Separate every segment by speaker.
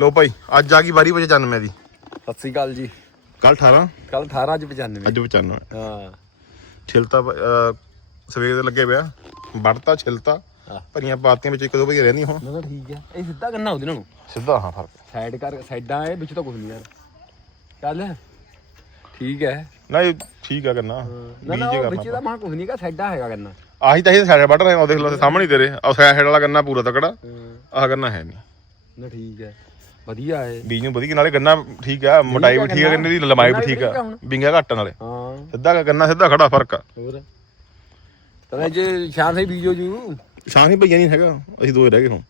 Speaker 1: ਲੋ ਭਾਈ ਅੱਜ ਆ ਗਈ ਵਾਰੀ ਵਜੇ 95 ਦੀ।
Speaker 2: ਸਤਿ ਸ੍ਰੀ ਅਕਾਲ ਜੀ।
Speaker 1: ਕੱਲ 18
Speaker 2: ਕੱਲ 18 ਅੱਜ 95
Speaker 1: ਅੱਜ 95
Speaker 2: ਹਾਂ।
Speaker 1: ਛਿਲਤਾ ਸਵੇਰ ਦੇ ਲੱਗੇ ਪਿਆ। ਵੜਤਾ ਛਿਲਤਾ। ਭਰੀਆਂ ਪਾਤੀਆਂ ਵਿੱਚ ਇੱਕ ਦੋ ਭਈ ਰਹਿੰਦੀਆਂ ਹੁਣ।
Speaker 2: ਨਾ ਠੀਕ ਇਹ ਸਿੱਧਾ ਕਰਨਾ ਉਹਦੇ ਨੂੰ
Speaker 1: ਸਿੱਧਾ ਹਾਂ ਫ਼ਰਕ।
Speaker 2: ਸਾਈਡ ਕਰ ਸਾਈਡਾਂ ਇਹ ਵਿੱਚ ਤਾਂ ਕੁਝ ਨਹੀਂ ਯਾਰ। ਚੱਲ। ਠੀਕ ਹੈ।
Speaker 1: ਨਾ ਇਹ ਠੀਕ ਆ ਕਰਨਾ।
Speaker 2: ਨਾ ਨਾ ਵਿੱਚ ਤਾਂ ਮਾਂ ਕੁਝ ਨਹੀਂ ਕਾ ਸਾਈਡਾਂ ਹੈਗਾ ਕਰਨਾ।
Speaker 1: ਆਹੀ ਤਾਂ ਇਹ ਸਾਈਡ ਵੱਢ ਰਹੇ ਆ ਉਹ ਦੇਖ ਲਓ ਸਾਹਮਣੇ ਹੀ ਤੇਰੇ। ਆ ਸਾਈਡ ਵਾਲਾ ਗੰਨਾ ਪੂਰਾ ਤਕੜਾ। ਆਹ ਗੰਨਾ ਹੈ ਨਹੀਂ
Speaker 2: ਨਾ ਠੀਕ ਹੈ। ਵਧੀਆ ਹੈ।
Speaker 1: ਬੀਜ ਨੂੰ ਵਧੀਆ ਨਾਲੇ ਗੰਨਾ ਠੀਕ ਆ ਮੋਟਾਈ ਵੀ ਠੀਕ ਆ ਗੰਨੇ। ਦੀ ਲੰਬਾਈ ਵੀ ਠੀਕ
Speaker 2: ਆ।
Speaker 1: ਬਿੰਗਾ ਘੱਟ ਨਾਲੇ।
Speaker 2: ਹਾਂ।
Speaker 1: ਸਿੱਧਾ ਗੰਨਾ ਸਿੱਧਾ ਖੜਾ ਫ਼ਰਕ ਆ।
Speaker 2: ਹੋਰ? ਤਾਂ ਜੇ ਸ਼ਾਮ ਸੇ ਬੀਜੋ ਜੂ।
Speaker 1: ਸ਼ਾਮ ਹੀ ਭਈਆ ਨਹੀਂ ਹੈਗਾ ਅਸੀਂ ਦੋਏ ਰਹਿ ਗਏ ਹੁਣ।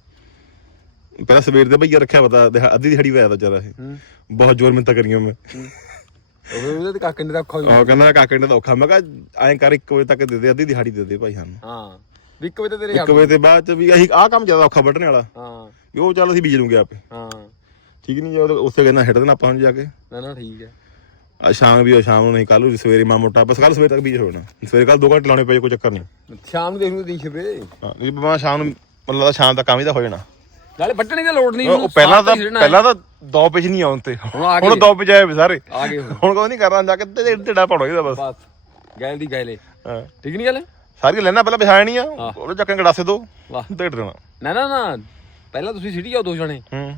Speaker 1: ਪਹਿਲਾਂ ਸਵੇਰ ਦੇ ਭਈਆ ਰੱਖਿਆ ਪਤਾ ਅੱਧੀ ਦਿਹਾੜੀ ਹੋਇਆ ਤਾਂ ਜਰਾ ਇਹ
Speaker 2: ਹੂੰ।
Speaker 1: ਬਹੁਤ ਜ਼ੋਰ ਮਿੰਤਾ ਕਰੀਆਂ ਮੈਂ।
Speaker 2: ਉਹ ਉਹਦੇ ਤੇ ਕਾਕੇ ਨੇ ਰੱਖਾ ਹੋਈ
Speaker 1: ਉਹ ਕਹਿੰਦਾ ਕਾਕੇ ਨੇ ਤਾਂ ਔਖਾ। ਮੈਂ ਕਿਹਾ ਐਂ ਕਰ 1 ਵਜੇ ਤੱਕ ਦੇ ਦੇ ਅੱਧੀ ਦਿਹਾੜੀ ਦੇ ਦੇ ਭਾਈ ਸਾਨੂੰ।
Speaker 2: ਹਾਂ। ਵੀ ਇੱਕ ਵਜੇ ਤੇ ਤੇਰੇ
Speaker 1: 1 ਵਜੇ ਦੇ ਬਾਅਦ ਚ ਵੀ ਅਸੀਂ ਆਹ ਕੰਮ ਜ਼ਿਆਦਾ ਔਖਾ ਵੱਢਣੇ ਵਾਲਾ।
Speaker 2: ਹਾਂ।
Speaker 1: ਵੀ ਉਹ ਚੱਲ ਅਸੀਂ ਬੀਜ ਲੂਗੇ ਆਪੇ।
Speaker 2: ਹਾਂ।
Speaker 1: ਠੀਕ ਨਹੀਂ ਜੇ ਉੱਥੇ ਕਹਿੰਦਾ ਹਿੱਟ ਦੇਣਾ ਆਪਾਂ ਹੁਣ ਜਾ ਕੇ।
Speaker 2: ਨਾ ਨਾ ਠੀਕ ਹੈ।
Speaker 1: ਆ ਸ਼ਾਮ ਵੀ ਉਹ ਸ਼ਾਮ ਨੂੰ ਨਹੀਂ ਕੱਲ ਨੂੰ ਸਵੇਰੇ ਮਾ ਮੋਟਾ ਬਸ ਕੱਲ ਸਵੇਰ ਤੱਕ ਬੀਜ ਹੋਣਾ। ਸਵੇਰੇ ਕੱਲ 2 ਘੰਟੇ ਲਾਉਣੇ ਪਏ ਕੋਈ ਚੱਕਰ ਨਹੀਂ
Speaker 2: ਸ਼ਾਮ ਨੂੰ ਦੇਖ ਨੂੰ ਦੀਸ਼ ਵੇ
Speaker 1: ਹਾਂ ਨਹੀਂ ਬਾਬਾ ਸ਼ਾਮ ਨੂੰ ਮਤਲਬ ਤਾਂ ਸ਼ਾਮ ਤੱਕ ਕੰਮ ਹੀ ਤਾਂ ਹੋ ਜਾਣਾ।
Speaker 2: ਨਾਲੇ ਵੱਢਣੇ ਦੀ ਲੋੜ ਨਹੀਂ
Speaker 1: ਉਹ ਪਹਿਲਾਂ ਤਾਂ ਪਹਿਲਾਂ ਤਾਂ ਦੋ ਪਿਛ ਨਹੀਂ ਆਉਣ ਤੇ।
Speaker 2: ਹੁਣ।
Speaker 1: ਦੋ ਪਿਛ ਆਏ ਸਾਰੇ।
Speaker 2: ਆ ਗਏ ਹੁਣ।
Speaker 1: ਕੋਈ ਨਹੀਂ ਕਰਨਾ ਜਾ ਕੇ ਤੇ ਢੇੜਾ ਪਾਉਣਾ ਇਹਦਾ ਬਸ।
Speaker 2: ਬਸ ਗੈਲ ਦੀ ਗੈਲੇ
Speaker 1: ਹਾਂ।
Speaker 2: ਠੀਕ ਨਹੀਂ ਗੱਲ?
Speaker 1: ਸਾਰੀ ਲੈਣਾ ਪਹਿਲਾਂ ਨਹੀਂ ਆ
Speaker 2: ਹਾਂ।
Speaker 1: ਉਹਦੇ ਚੱਕਾਂ ਗੜਾਸੇ ਦੋ
Speaker 2: ਵਾਹ।
Speaker 1: ਢੇੜ ਦੇਣਾ।
Speaker 2: ਨਾ ਨਾ ਨਾ। ਪਹਿਲਾਂ ਤੁਸੀਂ ਸਿਟੀ ਜਾਓ ਦੋ ਜਣੇ।
Speaker 1: ਹੂੰ।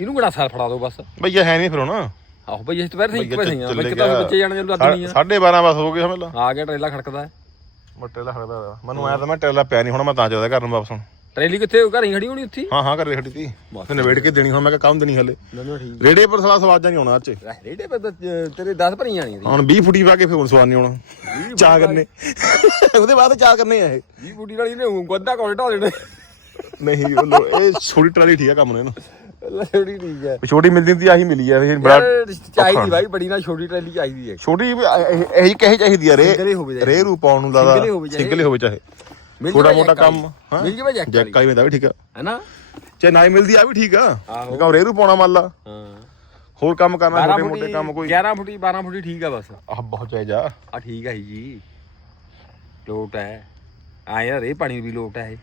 Speaker 2: ਇਹਨੂੰ ਗੜਾਸਾ ਫੜਾ ਦਿਓ ਬਸ?
Speaker 1: ਭਈਆ ਹੈ ਨਹੀਂ ਫਿਰ ਹੁਣ।
Speaker 2: ਆਹੋ ਬਈ ਇਸ ਇੱਕ
Speaker 1: ਭਈਆ
Speaker 2: ਪੈਸੇ ਆ
Speaker 1: ਚੱਲੇ
Speaker 2: ਇੱਕ ਤਾਂ
Speaker 1: ਗਿਆ।
Speaker 2: ਬੱਚੇ ਜਾਣ ਨੂੰ ਨਹੀਂ ਆ।
Speaker 1: ਸਾਢੇ 12 ਬਸ ਹੋ ਗਏ ਸਮਝ ਲਾ।
Speaker 2: ਆ ਗਿਆ ਟਰੇਲਾ ਖੜਕਦਾ ਹੈ।
Speaker 1: ਮੱਟੇ ਦਾ ਖੜਦਾ ਮੈਨੂੰ ਆਇਆ ਤਾਂ ਮੈਂ ਟੈਲਾ ਪਿਆ ਨਹੀਂ ਹੁਣ ਮੈਂ ਤਾਂ ਚਾਹਦਾ ਘਰ ਨੂੰ ਵਾਪਸ ਹੁਣ।
Speaker 2: ਟਰੇਲੀ ਕਿੱਥੇ ਘਰ ਹੀ ਖੜੀ ਹੋਣੀ ਉੱਥੇ?
Speaker 1: ਹਾਂ ਹਾਂ ਘਰੇ ਖੜੀ ਤੀ।
Speaker 2: ਬਸ।
Speaker 1: ਤੇ ਨਵੇੜ ਕੇ ਦੇਣੀ ਹੁਣ ਮੈਂ ਕਿਹਾ ਕੰਮ ਦੇਣੀ ਹਲੇ।
Speaker 2: ਨਾ ਨਾ
Speaker 1: ਰੇੜੇ ਪਰ ਸਲਾ ਸਵਾਦ ਨਹੀਂ ਆਉਣਾ ਅੱਜ।
Speaker 2: ਰੇੜੇ ਪਰ ਤੇਰੇ 10 ਭਰੀ ਜਾਣੀ
Speaker 1: ਹੁਣ 20 ਫੁੱਟੀ ਪਾ ਕੇ ਫਿਰ ਸਵਾਦ ਨਹੀਂ ਆਉਣਾ। ਚਾਹ ਕਰਨੇ। ਉਹਦੇ ਬਾਅਦ ਚਾਹ ਕਰਨੇ ਆ ਇਹ।
Speaker 2: ਜੀ ਬੁੱਢੀ ਵਾਲੀ ਨੇ ਗੋਦਾ ਕੋਲ ਢਾ ਦੇਣੇ।
Speaker 1: ਨਹੀਂ ਇਹ ਛੋਟੀ ਟਰਾਲੀ ਠੀਕ ਆ ਕੰਮ ਨੂੰ ਇਹਨੂੰ।
Speaker 2: ਛੋਟੀ ਠੀਕ ਹੈ।
Speaker 1: ਛੋਟੀ ਮਿਲਦੀ ਹੁੰਦੀ ਆਹੀ ਮਿਲੀ ਆ ਇਹ ਬੜਾ
Speaker 2: ਯਾਰ ਚਾਹੀਦੀ ਭਾਈ ਬੜੀ ਨਾ ਛੋਟੀ ਟਰੇਲੀ ਚਾਹੀਦੀ ਹੈ।
Speaker 1: ਛੋਟੀ ਵੀ ਇਹ- ਇਹੀ ਕਹੀ ਚਾਹੀਦੀ ਆ ਰੇ?
Speaker 2: ਸਿੰਗਲ ਹੀ ਹੋਵੇ ਚਾਹੇ।
Speaker 1: ਰੇ ਰੂ ਪਾਉਣ ਨੂੰ ਦਾਦਾ
Speaker 2: ਸਿੰਗਲ ਹੀ ਹੋਵੇ ਚਾਹੇ।
Speaker 1: ਸਿੰਗਲ ਹੀ ਹੋਵੇ ਚਾਹੇ।
Speaker 2: ਮਿਲ
Speaker 1: ਥੋੜਾ
Speaker 2: ਜਾਵੇ
Speaker 1: ਮੋਟਾ
Speaker 2: ਜੈਕ
Speaker 1: ਕੰਮ
Speaker 2: ਵਾਲੀ।
Speaker 1: ਹਾਂ।
Speaker 2: ਮਿਲ ਜਾਵੇ ਜੈਕ ਵਾਲੀ।
Speaker 1: ਜੈਕਾ ਹੀ ਮਿਲਦਾ ਵੀ ਠੀਕ ਆ।
Speaker 2: ਹੈਨਾ
Speaker 1: ਚਾਹੇ ਨਾ ਹੀ ਮਿਲਦੀ ਆ ਵੀ ਠੀਕ ਆ।
Speaker 2: ਆਹੋ।
Speaker 1: ਜੇ ਰੇ ਰੂ ਪਾਉਣਾ ਮੰਨ ਲਾ।
Speaker 2: ਹਾਂ।
Speaker 1: ਹੋਰ ਕੰਮ ਕਰਨਾ
Speaker 2: 12
Speaker 1: ਛੋਟੇ ਮੋਟੇ ਕੰਮ ਕੋਈ?
Speaker 2: 11 ਫੁੱਟੀ 12 ਫੁੱਟੀ ਠੀਕ ਆ ਬਸ।
Speaker 1: ਆਹ ਬਹੁਤ ਚਾਹੀਦਾ
Speaker 2: ਆ। ਠੀਕ ਹੈ ਜੀ। ਲੋਟ ਹੈ। ਆ ਯਾਰ ਇਹ ਪਾਣੀ ਵੀ ਲੋਟ ਹੈ ਇਹ।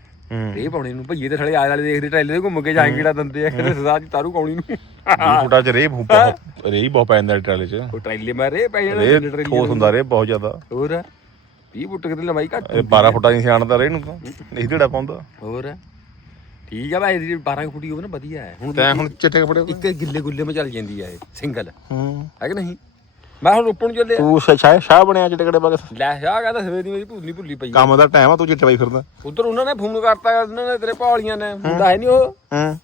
Speaker 2: ਰੇ ਪਾਉਣੀ ਨੂੰ ਭਈਏ ਤੇ ਥਲੇ ਆਲੇ ਵਾਲੇ ਦੇਖਦੇ ਟ੍ਰੇਲੇ ਤੇ ਘੁੰਮ ਕੇ ਜਾਏਂ ਕਿਹੜਾ ਦੰਦੇ ਆ ਕਿਤੇ ਸਦਾ ਚ ਤਾਰੂ ਕੌਣੀ ਨੂੰ।
Speaker 1: ਫੁੱਟਾ ਚ ਰੇ ਬਹੁਤ ਰੇ ਬਹੁਤ ਪੈ ਜਾਂਦਾ ਟਰਾਲੇ ਚ।
Speaker 2: ਉਹ ਟ੍ਰੇਲੇ ਮੈਂ ਰੇ ਪੈ ਜਾਣਾ ਟਰੇਲੀਆਂ
Speaker 1: ਠੋਸ ਹੁੰਦਾ ਰੇ ਬਹੁਤ ਜ਼ਿਆਦਾ।
Speaker 2: ਹੋਰ? 20 ਫੁੱਟ ਕਿਤੇ ਲੰਬਾਈ ਘੱਟ
Speaker 1: ਇਹ 12 ਫੁੱਟਾ ਨਹੀਂ ਸਿਆਣਦਾ ਰੇ ਨੂੰ ਤਾਂ ਨਹੀਂ ਢੇੜਾ ਪਾਉਂਦਾ।
Speaker 2: ਹੋਰ? ਠੀਕ ਆ ਭਾਈ ਜਿਹੜੀ 12 ਫੁੱਟੀ ਹੋਵੇ ਨਾ ਵਧੀਆ ਹੈ। ਹੁਣ
Speaker 1: ਤੈਂ ਹੁਣ ਚਿੱਟੇ ਕੱਪੜੇ
Speaker 2: ਇੱਕ ਗਿੱਲੇ ਗੁੱਲੇ ਮੇ ਚੱਲ ਜਾਂਦੀ ਆ ਇਹ ਸਿੰਗਲ।
Speaker 1: ਹੂੰ।
Speaker 2: ਹੈ ਕਿ ਨਹੀਂ? ਮੈਂ ਹੁਣ ਰੋਪਣ ਨੂੰ ਚੱਲਿਆ।
Speaker 1: ਤੂੰ ਸ਼ਾਹ ਸ਼ਾਹ ਬਣਿਆ ਚਿੱਟੇ ਕੱਪੜੇ ਪਾ ਕੇ।
Speaker 2: ਲੈ ਸ਼ਾਹ ਕਹਿੰਦਾ ਸਵੇਰ ਦੀ ਮੇਰੀ ਭੁੱਲੀ ਭੁੱਲੀ ਪਈ
Speaker 1: ਕੰਮ ਦਾ ਟਾਈਮ ਆ ਤੂੰ ਚਿੱਟੇ ਪਾਈ ਫਿਰਦਾ।
Speaker 2: ਉਧਰ ਉਹਨਾਂ ਨੇ ਫੋਨ ਕਰਤਾ ਉਹਨਾਂ ਨੇ ਤੇਰੇ ਭਾਲੀਆਂ ਨੇ। ਮੁੰਡਾ ਹੈ ਨਹੀਂ ਉਹ।
Speaker 1: ਹੂੰ।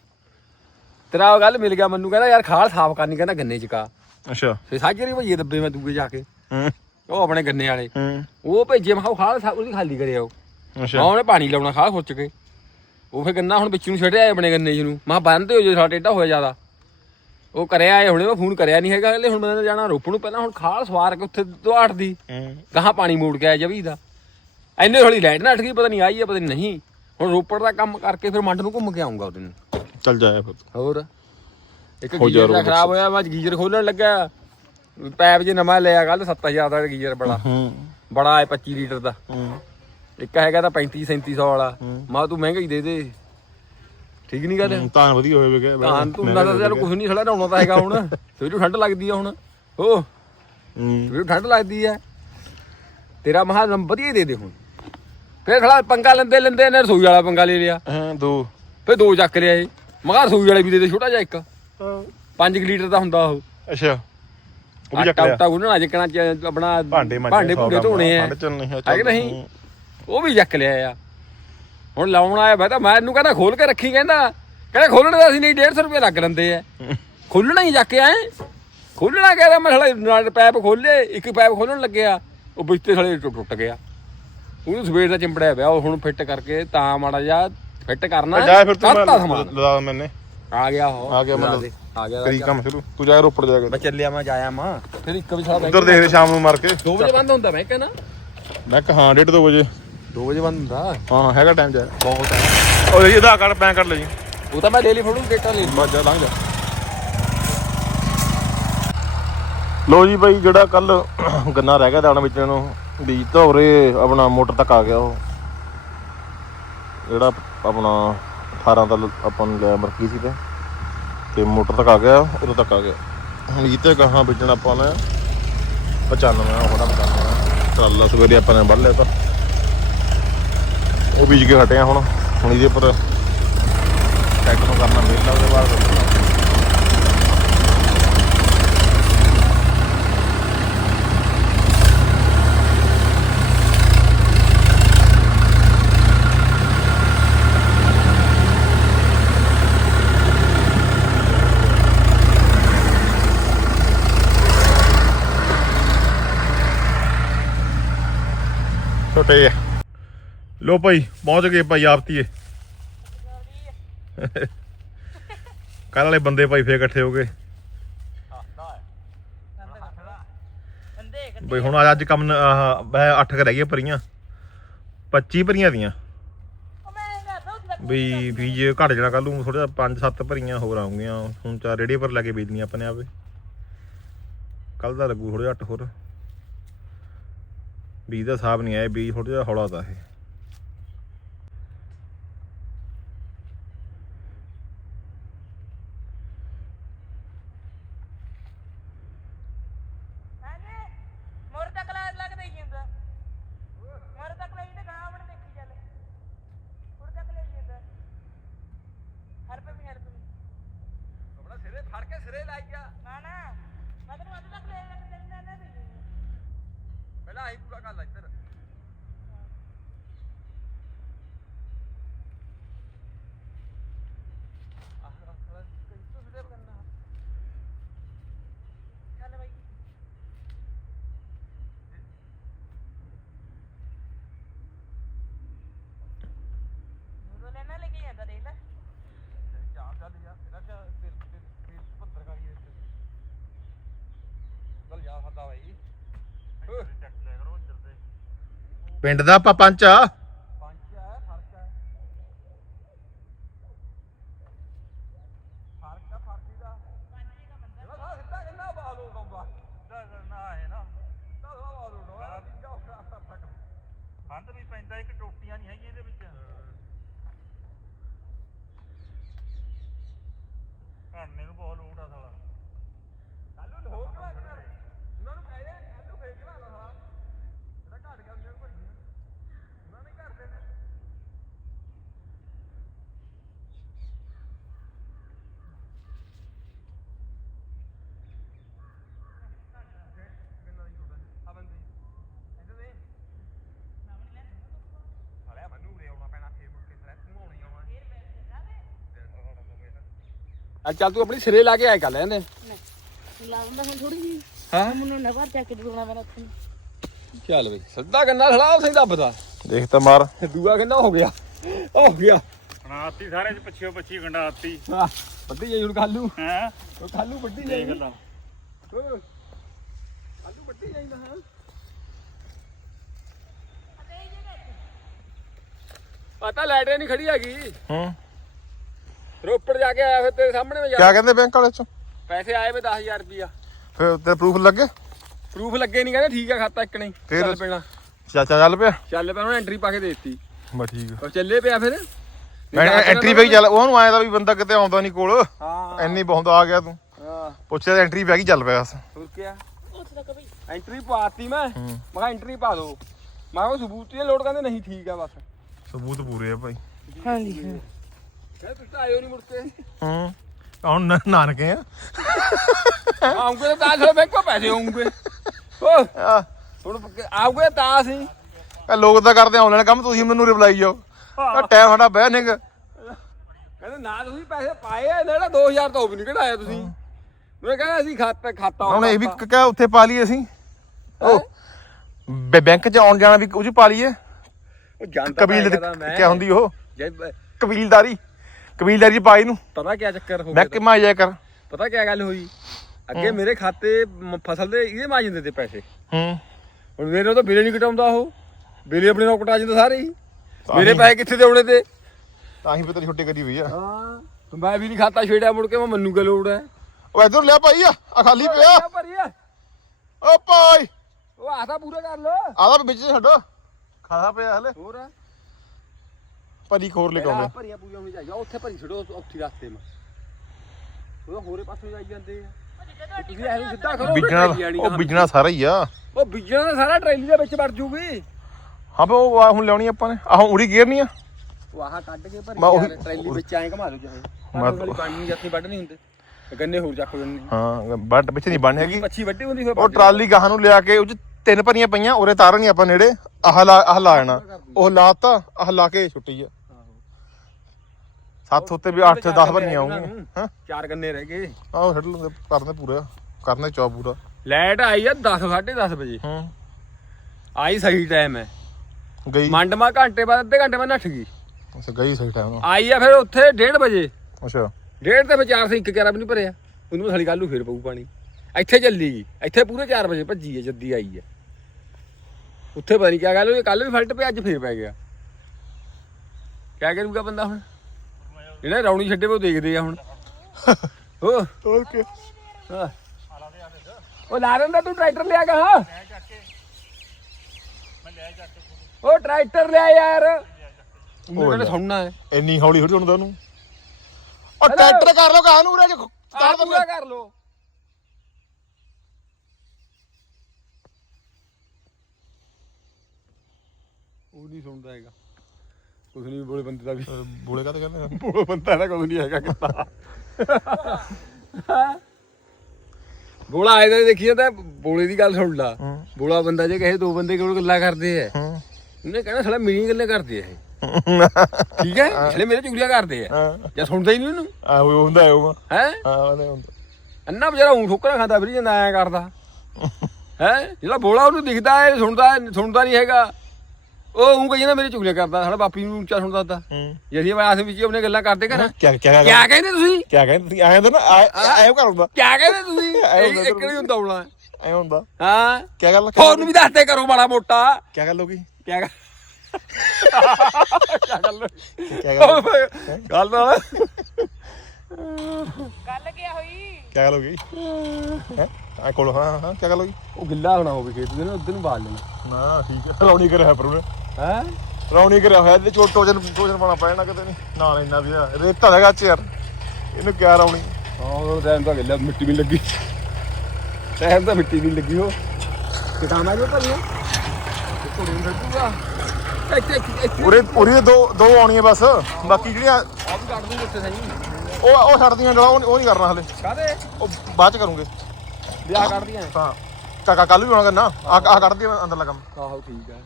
Speaker 2: ਤੇਰਾ ਉਹ ਗੱਲ ਮਿਲ ਗਿਆ ਮੈਨੂੰ ਕਹਿੰਦਾ ਯਾਰ ਖਾਲ ਸਾਫ਼ ਕਰਨੀ ਕਹਿੰਦਾ ਗੰਨੇ ਚ ਕਾ।
Speaker 1: ਅੱਛਾ।
Speaker 2: ਫੇ ਸਾਜਰੀ ਭਈਏ ਦੱਬੇ ਮੈਂ ਦੂਗੇ ਜਾ ਕੇ।
Speaker 1: ਹੂੰ।
Speaker 2: ਉਹ ਆਪਣੇ ਗੰਨੇ ਵਾਲੇ।
Speaker 1: ਹੂੰ।
Speaker 2: ਉਹ ਭੇਜੇ ਮੈਂ ਖਾਲ ਸਾ- ਉਹਦੀ ਖਾਲੀ ਕਰਿਆ ਉਹ।
Speaker 1: ਅੱਛਾ।
Speaker 2: ਉਹਨੇ ਪਾਣੀ ਲਾਉਣਾ ਖਾਲ ਖੁੱਚ ਕੇ। ਉਹ ਫੇ ਗੰਨਾ ਹੁਣ ਵਿੱਚ ਨੂੰ ਛੱਡਿਆ ਆਪਣੇ ਗੰਨੇ ਚ ਨੂੰ। ਮੈਂ ਬੰਦ ਹੋ ਜੇ ਸਾਡਾ ਟੇਢਾ ਹੋਇਆ ਜ਼ਿਆਦਾ। ਉਹ ਕਰਿਆ ਆਏ ਹੁਣੇ ਮੈਂ ਫੋਨ ਕਰਿਆ ਨਹੀਂ ਹੈਗਾ ਹਲੇ ਹੁਣ ਮੈਂ ਜਾਣਾ ਰੋਪਣ ਨੂੰ ਪਹਿਲਾਂ ਹੁਣ ਖਾਲ ਸਵਾਰ ਕੇ ਉੱਥੇ ਦੁਆੜ ਦੀ। ਗਾਹਾਂ ਪਾਣੀ ਮੋੜ ਕੇ ਆਇਆ ਜਵੀ ਦਾ। ਐਨੇ ਹੌਲੀ ਲਾਈਟ ਨਾ ਅਟਕੀ ਪਤਾ ਨਹੀਂ ਆਈ ਹੈ ਪਤਾ ਨਹੀਂ ਨਹੀਂ। ਹੁਣ ਰੋਪੜ ਦਾ ਕੰਮ ਕਰਕੇ ਫਿਰ ਮੰਡ ਨੂੰ ਘੁੰਮ ਕੇ ਆਉਂਗਾ ਉਹਦੇ ਨੂੰ।
Speaker 1: ਚੱਲ ਜਾਇਆ ਫਿਰ।
Speaker 2: ਹੋਰ? ਇੱਕ ਗੀਜ਼ਰ ਦਾ ਖਰਾਬ ਹੋਇਆ ਮੈਂ ਗੀਜ਼ਰ ਖੋਲਣ ਲੱਗਾ। ਪੈਪ ਜੇ ਨਵਾਂ ਲਿਆ ਕੱਲ 7000 ਦਾ ਗੀਜ਼ਰ ਬੜਾ।
Speaker 1: ਹੂੰ।
Speaker 2: ਬੜਾ ਹੈ 25 ਲੀਟਰ ਦਾ।
Speaker 1: ਹੂੰ।
Speaker 2: ਇੱਕ ਹੈਗਾ ਤਾਂ 35 3700 ਵਾਲਾ। ਮਾ ਤੂੰ ਮਹਿੰਗਾ ਹੀ ਦੇ ਦੇ। ਠੀਕ ਨਹੀਂ ਗੱਲ?
Speaker 1: ਤਾਂ ਵਧੀਆ ਹੋਏ ਵੇ
Speaker 2: ਤਾਂ ਤੂੰ ਨਾ ਤਾਂ ਯਾਰ ਕੁਝ ਨਹੀਂ ਖੜਾ ਨਹਾਉਣਾ ਤਾਂ ਹੈਗਾ ਹੁਣ। ਸਵੇਰੂ ਠੰਡ ਲੱਗਦੀ ਆ ਹੁਣ। ਓ
Speaker 1: ਹੂੰ।
Speaker 2: ਸਵੇਰੂ ਠੰਡ ਲੱਗਦੀ ਆ। ਤੇਰਾ ਮਹਾ ਵਧੀਆ ਹੀ ਦੇ ਦੇ ਹੁਣ। ਫੇਰ ਖੜਾ ਪੰਗਾ ਲੈਂਦੇ ਲੈਂਦੇ ਨੇ ਰਸੋਈ ਵਾਲਾ ਪੰਗਾ ਲੈ ਲਿਆ।
Speaker 1: ਹਾਂ ਦੋ।
Speaker 2: ਫੇਰ ਦੋ ਚੱਕ ਲਿਆ ਇਹ। ਮਗਾ ਰਸੋਈ ਵਾਲੇ ਵੀ ਦੇ ਦੇ ਛੋਟਾ ਜਿਹਾ ਇੱਕ। 5 ਲੀਟਰ ਦਾ ਹੁੰਦਾ ਉਹ।
Speaker 1: ਅੱਛਾ। ਉਹ ਵੀ ਚੱਕ ਲਿਆ।
Speaker 2: ਉਟਾ ਗੁੰਨਣਾ ਜਿੱਕਣਾ ਆਪਣਾ
Speaker 1: ਭਾਂਡੇ
Speaker 2: ਭਾਂਡੇ ਧੋਣੇ ਆ। ਹੈ ਕਿ ਨਹੀਂ? ਉਹ ਵੀ ਚੱਕ ਲਿਆ ਆ। ਹੁਣ ਲਾਉਣ ਆਇਆ ਮੈਂ ਤਾਂ ਮੈਂ ਇਹਨੂੰ ਕਹਿੰਦਾ ਖੋਲ ਕੇ ਰੱਖੀ ਕਹਿੰਦਾ ਕਹਿੰਦਾ ਖੋਲਣ ਦਾ ਅਸੀਂ ਨਹੀਂ 150 ਰੁਪਏ ਲੱਗ ਲੈਂਦੇ ਆ। ਖੋਲਣਾ ਹੀ ਜਾ ਕੇ ਆਏ। ਖੋਲਣਾ ਕਹਿੰਦਾ ਮੈਂ ਸਾਲੇ ਨਾਲ ਪੈਪ ਖੋਲੇ ਇੱਕ ਪੈਪ ਖੋਲਣ ਲੱਗਿਆ ਉਹ ਵਿੱਚ ਤੇ ਸਾਲੇ ਟੁੱਟ ਗਿਆ। ਉਹਨੂੰ ਸਵੇਰ ਦਾ ਚਿੰਬੜਿਆ ਪਿਆ ਉਹ ਹੁਣ ਫਿੱਟ ਕਰਕੇ ਤਾਂ ਮਾੜਾ ਜਿਹਾ ਫਿੱਟ ਕਰਨਾ।
Speaker 1: ਜਾ ਫਿਰ ਤੂੰ
Speaker 2: ਕਰਤਾ ਸਮਾਨ।
Speaker 1: ਲਾ ਮੈਨੇ।
Speaker 2: ਆ ਗਿਆ ਉਹ।
Speaker 1: ਆ ਗਿਆ ਮੈਂ
Speaker 2: ਆ ਗਿਆ
Speaker 1: ਕਰੀ ਕੰਮ ਸ਼ੁਰੂ। ਤੂੰ ਜਾ ਰੋਪੜ ਜਾ ਕੇ।
Speaker 2: ਮੈਂ ਚੱਲਿਆ ਮੈਂ ਜਾਇਆ ਮਾਂ। ਫਿਰ ਇੱਕ ਵਜੇ ਸਾਡਾ
Speaker 1: ਉਧਰ ਦੇਖਦੇ ਸ਼ਾਮ ਨੂੰ ਮਾਰ ਕੇ।
Speaker 2: 2 ਵਜੇ ਬੰਦ ਹੁੰਦਾ ਮੈਂ ਕਹਿੰਦਾ।
Speaker 1: ਮੈਂ ਕਿਹਾ ਹਾਂ 1:30 ਵਜੇ।
Speaker 2: 2 ਵਜੇ ਬੰਦ ਹੁੰਦਾ।
Speaker 1: ਹਾਂ ਹੈਗਾ ਟਾਈਮ ਜਾ।
Speaker 2: ਬਹੁਤ ਹੈ
Speaker 1: ਉਹ ਇਹਦਾ ਕਾਰਡ ਪੈਨ ਕਰ ਲੈ ਜੀ।
Speaker 2: ਉਹ ਤਾਂ ਮੈਂ ਡੇਲੀ ਫੜੂ ਡੇਟਾ ਲੈ
Speaker 1: ਬਸ ਜਾ ਲੰਘ ਜਾ। ਲੋ ਜੀ ਬਾਈ ਜਿਹੜਾ ਕੱਲ ਗੰਨਾ ਰਹਿ ਗਿਆ ਦਾਣਾ ਵਿੱਚ ਨੂੰ ਬੀਜ ਤਾਂ ਉਰੇ ਆਪਣਾ ਮੋਟਰ ਤੱਕ ਆ ਗਿਆ ਉਹ। ਜਿਹੜਾ ਆਪਣਾ 18 ਦਾ ਲ- ਆਪਾਂ ਨੂੰ ਲਿਆ ਮਰਕੀ ਸੀ ਤੇ। ਤੇ ਮੋਟਰ ਤੱਕ ਆ ਗਿਆ ਉਦੋਂ ਤੱਕ ਆ ਗਿਆ। ਹੁਣ ਇਹ ਤੇ ਕਹਾਂ ਬੀਜਣਾ ਆਪਾਂ ਨੇ 95 ਹੋਣਾ 95 ਟਰਾਲਾ ਸਵੇਰੇ ਆਪਾਂ ਨੇ ਵੱਢ ਲਿਆ ਤਾਂ। ਉਹ ਬੀਜ ਕੇ ਹਟਿਆ ਹੁਣ ਹੁਣ ਇਹਦੇ ਉੱਪਰ ਟਰੈਕਟਰ ਨੂੰ ਕਰਨਾ ਮੇਲਾ ਉਹਦੇ ਬਾਅਦ ਛੋਟੇ ਜਿਹੇ। ਲੋ ਭਾਈ, ਪਹੁੰਚ ਗਏ ਭਾਈ ਆਪਤੀਏ। ਕੱਲ ਵਾਲੇ ਬੰਦੇ ਭਾਈ ਫੇਰ ਇਕੱਠੇ ਹੋ ਗਏ। ਬਈ ਹੁਣ ਅੱਜ ਕੰਮ ਨ- ਆਹ 8 ਕ ਰਹਿ ਗਈਆਂ ਭਰੀਆਂ। 25 ਭਰੀਆਂ ਦੀਆਂ। ਬਈ ਬੀਜ ਘਟ ਜਾਣਾ ਕੱਲ ਨੂੰ ਥੋੜਾ 5-7 ਭਰੀਆਂ ਹੋਰ ਆਉਂਗੀਆਂ ਹੁਣ ਚਾ ਰੇੜੀ ਪਰ ਲੈ ਕੇ ਬੀਜਦੀਆਂ ਆਪਣੇ ਆਪੇ। ਕੱਲ ਦਾ ਲੱਗੂ ਥੋੜਾ ਅੱਟ ਹੋਰ। ਬੀਜ ਦਾ ਹਿਸਾਬ ਨਹੀਂ ਆਇਆ ਬੀਜ ਥੋੜਾ ਜਿਹਾ ਹੌਲਾ ਦਾ ਇਹ
Speaker 3: ਮੋਰ ਤੱਕ ਲਾ ਲੱਗਦਾ ਹੀ ਜਾਂਦਾ ਮੋਰ ਤੱਕ ਲਈ ਤੇ ਗਾਂ ਬਣ ਦੇਖੀ ਚੱਲ ਮੋਰ ਤੱਕ ਲਈ ਜਾਂਦਾ ਹਰ ਪੇ ਵੀ ਹਰ ਪੇ
Speaker 2: ਆਪਣਾ ਸਿਰੇ ਫੜ ਕੇ ਸਿਰੇ ਲਾਈ ਗਿਆ
Speaker 3: ਨਾ ਨਾ ਮੈਂ ਤੈਨੂੰ ਅੱਜ ਤੱਕ ਲੈ ਲੈ ਤੈਨੂੰ ਨਾ ਦੇ
Speaker 2: ਪਹਿਲਾਂ ਆਹੀ ਪੂਰਾ ਕਰ ਲੈ ਇੱਧਰ
Speaker 3: ਚੱਲ ਬਾਈ ਉਹ ਲੈਣਾ ਲੈ ਕੇ ਜਾਂਦਾ ਦੇਖ ਲੈ
Speaker 2: ਚੱਲ ਜਾ ਇਹਦਾ ਕਿਆ ਦਿਲ ਦਿਲ ਦਿਲ ਪੱਤਰ ਕਰੀਏ ਚੱਲ ਜਾ ਫੱਦਾ ਬਾਈ
Speaker 1: ਪਿੰਡ ਦਾ ਆਪਾਂ ਪੰਚ ਆ
Speaker 2: ਪੰਜ ਹੈ ਫ਼ਰਕ ਹੈ ਫ਼ਰਕ ਤਾਂ ਫ਼ਰਕ ਹੀ ਦਾ ਜਿਹੜਾ ਸਾਲਾ ਸਿੱਧਾ ਕਿੰਨਾ ਬਾਲ ਉਡਾਉਂਦਾ
Speaker 4: ਨਾ ਹੈ ਨਾ
Speaker 2: ਤਾਂ ਸਾਲਾ ਬਾਲ ਉਡਾਉਂਦਾ ਤੀਜਾ ਉਹ ਕਰਤਾ ਫ਼ਰਕ
Speaker 4: ਬੰਦ ਵੀ ਪੈਂਦਾ ਇੱਕ ਟੋਟੀਆਂ ਨਹੀਂ ਹੈਗੀਆਂ ਇਹਦੇ ਵਿੱਚ ਘਾਣੇ ਨੂੰ ਬਹੁਤ ਲੋਟ ਆ ਸਾਲਾ
Speaker 2: ਕੱਲੂ ਹੋ ਗਿਆ ਯਾਰ ਉਹਨਾਂ ਨੂੰ ਕਹਿ ਦੇ ਕੱਲੂ ਫੇਕ ਲਾ ਲਾ ਸਾਲਾ ਜਿਹੜਾ ਘਟ ਗਿਆ ਉਹਨਾਂ ਨੂੰ ਭਰੀ ਉਹਨਾਂ ਨੇ ਘਰ ਦੇ ਨੇ ਸਾਲਿਆ ਮੈਨੂੰ ਉਰੇ ਆਉਣਾ ਪੈਣਾ ਫੇਰ ਮੁੜ ਕੇ ਸਾਲਿਆ ਤੂੰ ਆਉਣੀ ਆਉਣਾ ਅੱਜ ਚੱਲ ਤੂੰ ਆਪਣੀ ਸਿਰੇ ਲਾ ਕੇ ਆਇਆ ਕਰ ਲੈਂਦੇ।
Speaker 3: ਲਾਉਂਦਾ ਹੁਣ ਥੋੜੀ ਜੀ
Speaker 2: ਹਾਂ?
Speaker 3: ਮੈਨੂੰ ਨਵਾਂ ਚੱਕ ਕੇ ਡੋਣਾ ਪੈਣਾ ਉੱਥੇ
Speaker 2: ਚੱਲ ਬਈ ਸਿੱਧਾ ਗੰਨਾ ਖੜਾ ਉਸੇ ਦੱਬਦਾ।
Speaker 1: ਦੇਖ ਤਾਂ ਮਾਰ।
Speaker 2: ਦੂਆ ਗੰਨਾ ਹੋ ਗਿਆ ਹੋ ਗਿਆ।
Speaker 4: ਬਣਾਤੀ ਸਾਰੇ ਚ ਪੱਛੀ ਗੰਡਾ ਆਤੀ
Speaker 2: ਹਾਂ ਵੱਡੀ ਜਾਈ ਹੁਣ ਕੱਲੂ
Speaker 4: ਹੈ?
Speaker 2: ਉਹ ਕੱਲੂ ਵੱਡੀ
Speaker 4: ਦੇਖ
Speaker 2: ਜਾਈ।
Speaker 4: ਲਾ।
Speaker 2: ਕੱਲੂ ਵੱਡੀ ਜਾਈਦਾ ਹਾਂ ਪਤਾ ਲਾਈਟ ਨਹੀਂ ਖੜੀ ਹੈਗੀ।
Speaker 1: ਹੂੰ।
Speaker 2: ਰੋਪੜ ਜਾ ਕੇ ਆਇਆ ਫਿਰ ਤੇਰੇ ਸਾਹਮਣੇ ਮੈਂ
Speaker 1: ਕਿਆ
Speaker 2: ਜਾ
Speaker 1: ਕਹਿੰਦੇ ਬੈਂਕ ਵਾਲੇ ਚ?
Speaker 2: ਪੈਸੇ ਆਏ ਵੇ 10000 ਰੁਪਿਆ
Speaker 1: ਫਿਰ ਤੇ ਪ੍ਰੂਫ ਲੱਗੇ?
Speaker 2: ਪ੍ਰੂਫ ਲੱਗੇ ਨਹੀਂ ਕਹਿੰਦੇ ਠੀਕ ਆ ਖਾਤਾ ਇੱਕ ਨਹੀਂ।
Speaker 1: ਫਿਰ?
Speaker 2: ਚੱਲ ਪੈਣਾ।
Speaker 1: ਚਾਚਾ ਚੱਲ ਪਿਆ?
Speaker 2: ਚੱਲ ਪਿਆ ਉਹਨੇ ਐਂਟਰੀ ਪਾ ਕੇ ਦੇ ਦਿੱਤੀ।
Speaker 1: ਬਸ ਠੀਕ ਆ।
Speaker 2: ਉਹ ਚੱਲੇ ਪਿਆ ਫਿਰ।
Speaker 1: ਮੈਂ ਐਂਟਰੀ ਪੈ ਗਈ ਚੱਲ ਉਹਨੂੰ ਆਇਆ ਤਾਂ ਵੀ ਬੰਦਾ ਕਿਤੇ ਆਉਂਦਾ ਨਹੀਂ ਕੋਲ।
Speaker 2: ਹਾਂ।
Speaker 1: ਐਨੀ ਬਹੁਤ ਆ ਗਿਆ ਤੂੰ।
Speaker 2: ਹਾਂ।
Speaker 1: ਪੁੱਛਿਆ ਤਾਂ ਐਂਟਰੀ ਪੈ ਗਈ ਚੱਲ ਪਿਆ ਬਸ।
Speaker 2: ਹੋਰ ਕੀ ਆ?
Speaker 3: ਉੱਥੇ ਤੱਕ ਬਈ
Speaker 2: ਐਂਟਰੀ ਪਾਤੀ ਮੈਂ ਮੈਂ ਕਿਹਾ ਐਂਟਰੀ ਪਾ ਦੋ। ਮੈਂ ਕਿਹਾ ਸਬੂਤ ਦੀ ਲੋੜ ਕਹਿੰਦੇ ਨਹੀਂ ਠੀਕ ਆ ਬਸ।
Speaker 1: ਸਬੂਤ ਪੂਰੇ ਆ ਭਾਈ।
Speaker 3: ਹਾਂਜੀ
Speaker 2: ਕਹਿੰਦੇ ਤੁਸੀਂ ਤਾਂ ਆਇਓ ਨਹੀਂ ਮੁੜ ਕੇ।
Speaker 1: ਹੂੰ। ਹੁਣ ਨਾ- ਨਾਨਕੇ ਆ।
Speaker 2: ਆਉਂਗੇ ਤਾਂ ਥੋੜੇ ਬੈਂਕੋਂ ਪੈਸੇ ਆਉਂਗੇ ਓ
Speaker 1: ਆ
Speaker 2: ਹੁਣ ਆਉਂਗੇ ਤਾਂ ਅਸੀਂ।
Speaker 1: ਇਹ ਲੋਕ ਤਾਂ ਕਰਦੇ ਆਨਲਾਈਨ ਕੰਮ ਤੁਸੀਂ ਮੈਨੂੰ ਰਿਪਲਾਈ ਜਾਓ। ਆ ਟਾਈਮ ਸਾਡਾ ਬਹਿ ਨਿੰਗ
Speaker 2: ਕਹਿੰਦੇ ਨਾ ਤੁਸੀਂ ਪੈਸੇ ਪਾਏ ਆ ਨਾ 2000 ਤਾਂ ਉਹ ਵੀ ਨਹੀਂ ਕਢਾਇਆ ਤੁਸੀਂ। ਮੈਂ ਕਹਿੰਦਾ ਅਸੀਂ ਖਾਤਾ ਖਾਤਾ
Speaker 1: ਹੁਣ ਇਹ ਵੀ ਕਿਆ ਉੱਥੇ ਪਾ ਲਈਏ ਅਸੀਂ? ਉਹ ਬੈ- ਬੈਂਕ 'ਚ ਆਉਣ ਜਾਣਾ ਵੀ ਉਹ 'ਚ ਪਾ ਲਈਏ।
Speaker 2: ਉਹ ਜਾਂਦਾ
Speaker 1: ਕਬੀਲ ਕਿਆ ਹੁੰਦੀ ਉਹ?
Speaker 2: ਜੇ
Speaker 1: ਕਬੀਲਦਾਰੀ। ਕਬੀਲਦਾਰੀ 'ਚ ਪਾਈ ਨੂੰ।
Speaker 2: ਪਤਾ ਕੀ ਚੱਕਰ ਹੋ ਗਿਆ
Speaker 1: ਮਾ ਜਾਇਆ ਕਰ।
Speaker 2: ਪਤਾ ਕੀ ਗੱਲ ਹੋਈ? ਅੱਗੇ ਮੇਰੇ ਖਾਤੇ ਮ- ਫਸਲ ਦੇ ਇਹਦੇ ਮਾ ਜਾਂਦੇ ਤੇ ਪੈਸੇ।
Speaker 1: ਹੂੰ।
Speaker 2: ਹੁਣ ਮੇਰੇ ਉਹ ਤਾਂ ਬਿੱਲ ਨਹੀਂ ਕਟਾਉਂਦਾ ਉਹ। ਬਿੱਲ ਆਪਣੇ ਨਾਲ ਕਟਾ ਜਾਂਦਾ ਸਾਰੇ ਹੀ। ਮੇਰੇ ਪੈਸੇ ਕਿੱਥੇ ਦੇ ਆਉਣੇ ਤੇ?
Speaker 1: ਤਾਂ ਹੀ ਪਤਾ ਛੁੱਟੀ ਕਰੀ ਹੋਈ ਆ।
Speaker 2: ਹਾਂ ਮੈਂ ਵੀ ਨਹੀਂ ਖਾਤਾ ਛੇੜਿਆ ਮੁੜ ਕੇ ਮੈਂ ਮੰਨੂ ਕੇ ਲੋੜ ਹੈ?
Speaker 1: ਉਹ ਇਧਰ ਲਿਆ ਭਾਈ ਆ ਆ ਖਾਲੀ ਪਿਆ।
Speaker 2: ਭਰੀਆ
Speaker 1: ਓ ਭਾਈ।
Speaker 2: ਉਹ ਆਸਾ ਪੂਰਾ ਕਰ ਲੋ
Speaker 1: ਆਦਾ ਵਿੱਚ ਛੱਡੋ। ਖਾਦਾ ਪਿਆ ਹਲੇ।
Speaker 2: ਹੋਰ
Speaker 1: ਭਰੀ ਖੋਰ ਲੈ ਕੇ
Speaker 2: ਪਹਿਲਾਂ
Speaker 1: ਆਉਂਦੇ
Speaker 2: ਭਰੀਆਂ ਪੂਰੀਆਂ ਹੋਣੀ ਚਾਹੀਦਾ ਉੱਥੇ ਭਰੀ ਛੜੋ ਉੱਥੇ ਰਸਤੇ ਮਾ। ਉਹ ਹੋਰੇ ਪਾਸੋਂ ਜਾਈ ਜਾਂਦੇ ਆ। ਤੁਸੀਂ ਐਵੇਂ ਸਿੱਧਾ ਕਰੋ
Speaker 1: ਬੀਜਣਾ ਉਹ ਬੀਜਣਾ ਸਾਰਾ ਹੀ ਆ।
Speaker 2: ਉਹ ਬੀਜਣਾ ਤਾਂ ਸਾਰਾ ਟਰੈਲੀ ਦੇ ਵਿੱਚ ਵੜ ਜੂਗੀ।
Speaker 1: ਹਾਂ ਬਈ ਉਹ ਆਹ ਹੁਣ ਲਿਆਉਣੀ ਆਪਾਂ ਨੇ। ਆਹ ਉਰੀ ਗੇਰਨੀ ਆ।
Speaker 2: ਉਹ ਆਹ ਕੱਢ ਕੇ ਭਰੀ
Speaker 1: ਮੈਂ ਉਹੀ-
Speaker 2: ਯਾਰ, ਟਰੈਲੀ ਵਿੱਚ ਐਂ ਘਮਾ ਲਓ ਚਾਹੇ
Speaker 1: ਮੈਂ
Speaker 2: ਮੈਂ ਵਾਲੀ ਪਾਣੀ ਜੱਥੀ ਵੱਢ ਨਹੀਂ ਹੁੰਦੇ। ਤੇ ਗੰਨੇ ਹੋਰ ਚੱਕ ਲੈਣੇ
Speaker 1: ਹਾਂ ਬੱਟ ਪਿੱਛੇ ਨਹੀਂ ਬਣ ਹੈਗੀ।
Speaker 2: ਮੱਛੀ ਵੱਢੀ ਹੁੰਦੀ ਫਿਰ
Speaker 1: ਉਹ ਟਰਾਲੀ ਗਾਹਾਂ ਨੂੰ ਲਿਆ ਕੇ ਉਹ 'ਚ ਤਿੰਨ ਭਰੀਆਂ ਪਈਆਂ ਉਰੇ ਤਾਰਨੀ ਆਪਾਂ ਨੇੜੇ। ਆਹ ਲਾ ਆਹ ਲਾ ਜਾਣਾ ਉਹ ਲਾਤਾ ਆਹ ਲਾ ਕੇ ਛੁੱਟੀ ਆ। ਸੱਤ ਉੱਤੇ ਵੀ 8 10 ਭਰੀਆਂ ਆਉਂਗੀਆਂ ਹਾਂ?
Speaker 2: ਚਾਰ ਗੰਨੇ ਰਹਿ ਗਏ।
Speaker 1: ਆਹ ਛੱਡ ਲੂੰਗੇ ਕਰਨੇ ਪੂਰਾ ਕਰਨੇ ਚੌ ਪੂਰਾ।
Speaker 2: ਲਾਈਟ ਆਈ ਆ 10 10:30 ਵਜੇ।
Speaker 1: ਹੂੰ।
Speaker 2: ਆਈ ਸਹੀ ਟਾਈਮ ਹੈ
Speaker 1: ਗਈ।
Speaker 2: ਮੰਡਮਾ ਘੰਟੇ ਬਾਅਦ ਅੱਧੇ ਘੰਟੇ ਬਾਅਦ ਨੱਠ ਗਈ।
Speaker 1: ਅੱਛਾ ਗਈ ਸਹੀ ਟਾਈਮ
Speaker 2: ਆਈ ਆ ਫਿਰ ਉੱਥੇ 1:30 ਵਜੇ।
Speaker 1: ਅੱਛਾ।
Speaker 2: ਡੇਢ ਤੇ ਵਿਚਾਰ ਸੇ ਇੱਕ ਕਿਆਰਾ ਵੀ ਨਹੀਂ ਭਰਿਆ। ਉਹਨੂੰ ਸਾਲੀ ਕੱਲ ਨੂੰ ਫੇਰ ਪਊ ਪਾਣੀ। ਇੱਥੇ ਚੱਲੀ ਗਈ। ਇੱਥੇ ਪੂਰੇ 4 ਵਜੇ ਭੱਜੀ ਹੈ ਜੱਦੀ ਆਈ ਹੈ ਉੱਥੇ ਪਤਾ ਨਹੀਂ ਕਿਆ ਗੱਲ ਹੋਈ ਕੱਲ ਵੀ ਫਲਟ ਪਿਆ ਅੱਜ ਫੇਰ ਪੈ ਗਿਆ। ਕਿਆ ਕਰੂਗਾ ਬੰਦਾ ਹੁਣ? ਜਿਹੜਾ ਰੌਣੀ ਛੱਡੇ ਉਹ ਦੇਖਦੇ ਆ ਹੁਣ। ਹੋ।
Speaker 1: ਹੋਰ ਕੀ?
Speaker 2: ਹਾਂ। ਉਹ ਲਾ ਦਿੰਦਾ ਤੂੰ ਟਰੈਕਟਰ ਲਿਆ ਗਾ ਹਾਂ। ਉਹ ਟਰੈਕਟਰ ਲਿਆ ਯਾਰ।
Speaker 1: ਉਹ
Speaker 2: ਕਹਿੰਦਾ
Speaker 1: ਲੈ।
Speaker 2: ਸੁਣਨਾ ਹੈ।
Speaker 1: ਇੰਨੀ ਹੌਲੀ ਥੋੜੀ ਹੁੰਦਾ ਉਹਨੂੰ। ਉਹ ਟਰੈਕਟਰ ਕਰ ਲੋ ਗਾਹ ਨੂੰ ਉਰੇ ਜੇ
Speaker 2: ਆ
Speaker 1: ਤਾਰ
Speaker 2: ਪੂਰਾ ਕਰ ਲੋ ਉਹ ਨਹੀਂ ਸੁਣਦਾ ਹੈਗਾ। ਕੁਝ ਨਹੀਂ ਬੋਲੇ ਬੰਦੇ ਦਾ ਵੀ।
Speaker 1: ਬੋਲੇ ਕਾ ਕਹਿੰਦੇ
Speaker 2: ਬੋਲੇ ਬੰਦਾ ਦਾ ਕੁਝ ਨਹੀਂ ਹੈਗਾ ਕਿਤਾ। ਬੋਲਾ ਆਏ ਤਾਂ ਦੇਖੀ ਜਾਂਦਾ ਬੋਲੇ ਦੀ ਗੱਲ ਸੁਣ ਲਾ।
Speaker 1: ਹੂੰ।
Speaker 2: ਬੋਲਾ ਬੰਦਾ ਜੇ ਕਹੇ ਦੋ ਬੰਦੇ ਕੋਲ ਗੱਲਾਂ ਕਰਦੇ ਐ
Speaker 1: ਹੂੰ।
Speaker 2: ਉਹਨੇ ਕਹਿਣਾ ਸਾਲਾ ਮੇਰੀ ਗੱਲਾਂ ਕਰਦੇ ਐ ਇਹ। ਠੀਕ ਹੈ? ਸਾਲੇ ਮੇਰੇ ਚੁਗਲੀਆਂ ਕਰਦੇ ਐ
Speaker 1: ਹਾਂ।
Speaker 2: ਜਾਂ ਸੁਣਦਾ ਹੀ ਨਹੀਂ ਉਹਨੂੰ।
Speaker 1: ਆ ਉਹ ਹੁੰਦਾ ਹੈ ਉਹ
Speaker 2: ਹੈ?
Speaker 1: ਹਾਂ ਉਹਨੇ ਹੁੰਦਾ।
Speaker 2: ਅੰਨਾ ਵਿਚਾਰਾ ਊਂ ਠੋਕਰਾਂ ਖਾਂਦਾ ਫਿਰ ਜਾਂਦਾ ਐਂ ਕਰਦਾ। ਹੈ? ਜਿਹੜਾ ਬੋਲਾ ਉਹਨੂੰ ਦਿਖਦਾ ਹੈ ਸੁਣਦਾ ਹੈ, ਸੁਣਦਾ ਨਹੀਂ ਹੈਗਾ। ਉਹ ਊਂ ਕਹੀ ਜਾਂਦਾ ਮੇਰੇ ਚੁਗਲੀਆਂ ਕਰਦਾ ਸਾਡਾ ਬਾਪੀ ਨੂੰ ਉੱਚਾ ਸੁਣਦਾ ਹੁੰਦਾ
Speaker 1: ਹੂੰ।
Speaker 2: ਜੇ ਅਸੀਂ ਆਸ ਵਿੱਚ ਹੀ ਆਪਣੇ ਗੱਲਾਂ ਕਰਦੇ ਘਰ।
Speaker 1: ਕਿਆ ਕਿਆ
Speaker 2: ਕਿਆ ਕਹਿੰਦੇ ਤੁਸੀਂ?
Speaker 1: ਕਿਆ ਕਹਿੰਦੇ ਤੁਸੀਂ? ਆਏ ਹੁੰਦਾ ਨਾ ਆਏ ਕਰ ਹੁੰਦਾ।
Speaker 2: ਕਿਆ ਕਹਿੰਦੇ ਤੁਸੀਂ? ਇੱਕ ਨਹੀਂ ਹੁੰਦਾ ਬੋਲਾ
Speaker 1: ਐ ਹੁੰਦਾ।
Speaker 2: ਹਾਂ।
Speaker 1: ਕਿਆ ਗੱਲ?
Speaker 2: ਫੋਨ ਨੂੰ ਵੀ ਦੱਸਦੇ ਕਰੋ ਮਾੜਾ ਮੋਟਾ।
Speaker 1: ਕਿਆ ਗੱਲ ਹੋ ਗਈ?
Speaker 2: ਕਿਆ ਗੱਲ? ਕਿਆ ਗੱਲ
Speaker 1: ਗੱਲ
Speaker 2: ਗੱਲ ਨਾ।
Speaker 3: ਗੱਲ ਕੀ ਹੋਈ?
Speaker 1: ਕਿਆ ਗੱਲ ਹੋ ਗਈ? ਹੈ? ਆ ਕੋਲ ਹਾਂ ਹਾਂ ਕਿਆ ਗੱਲ ਹੋ ਗਈ?
Speaker 2: ਉਹ ਗਿੱਲਾ ਹੋਣਾ ਹੋਵੇ ਖੇਤ ਦੇ ਨਾ ਨੂੰ ਬਾਲ ਲੈਣਾ।
Speaker 1: ਨਾ ਠੀਕ ਹੈ ਰੌਣੀ ਕਰਿਆ ਪਰ ਉਹਨੇ
Speaker 2: ਹੈ?
Speaker 1: ਰੌਣੀ ਕਰਿਆ ਹੋਇਆ ਇਹਦੇ ਚੋਟ ਟੋਜਨ ਟੋਜਨ ਪਾਣਾ ਪੈਣਾ ਕਿਤੇ ਨਹੀਂ। ਨਾ ਨਾ ਇੰਨਾ ਵੀ ਨਾ। ਰੇਤਾ ਹੈਗਾ ਚ ਯਾਰ ਇਹਨੂੰ ਕਿਆ ਰੌਣੀ?
Speaker 2: ਹਾਂ ਉਹ ਟਾਈਮ ਤਾਂ ਗਿੱਲਾ ਮਿੱਟੀ ਵੀ ਨੀ ਲੱਗੀ। ਟਾਈਮ ਤਾਂ ਮਿੱਟੀ ਵੀ ਨੀ ਲੱਗੀ ਉਹ। ਕਿਤਾਬਾਂ ਜੋ ਭਰੀਆਂ ਕੁੜੀ ਨੂੰ ਰੱਖੂਗਾ ਇੱਥੇ ਇੱਥੇ ਇੱਥੇ।
Speaker 1: ਉਰੇ ਉਰੇ ਦੇ ਦੋ ਦੋ ਆਉਣੀਆਂ ਬਸ। ਬਾਕੀ ਜਿਹੜੀਆਂ
Speaker 2: ਆ ਵੀ ਕੱਢ ਦੂੰਗੇ ਉੱਥੇ ਸਹੀ।
Speaker 1: ਉਹ ਉਹ ਛੱਡਦੀਆਂ ਡਲਾ ਉਹ ਉਹ ਨਹੀਂ ਕਰਨਾ ਹਲੇ।
Speaker 2: ਕਾਦੇ
Speaker 1: ਉਹ ਬਾਅਦ ਚ ਕਰੂੰਗੇ।
Speaker 2: ਵਿਆਹ ਕੱਢਦੀਆਂ
Speaker 1: ਹਾਂ। ਕਾਕਾ ਕੱਲ ਵੀ ਆਉਣਾ ਕਰਨਾ। ਆ ਆ ਕੱਢ ਦਿਆਂ ਅੰਦਰਲਾ ਕੰਮ।
Speaker 2: ਆਹੋ ਠੀਕ ਹੈ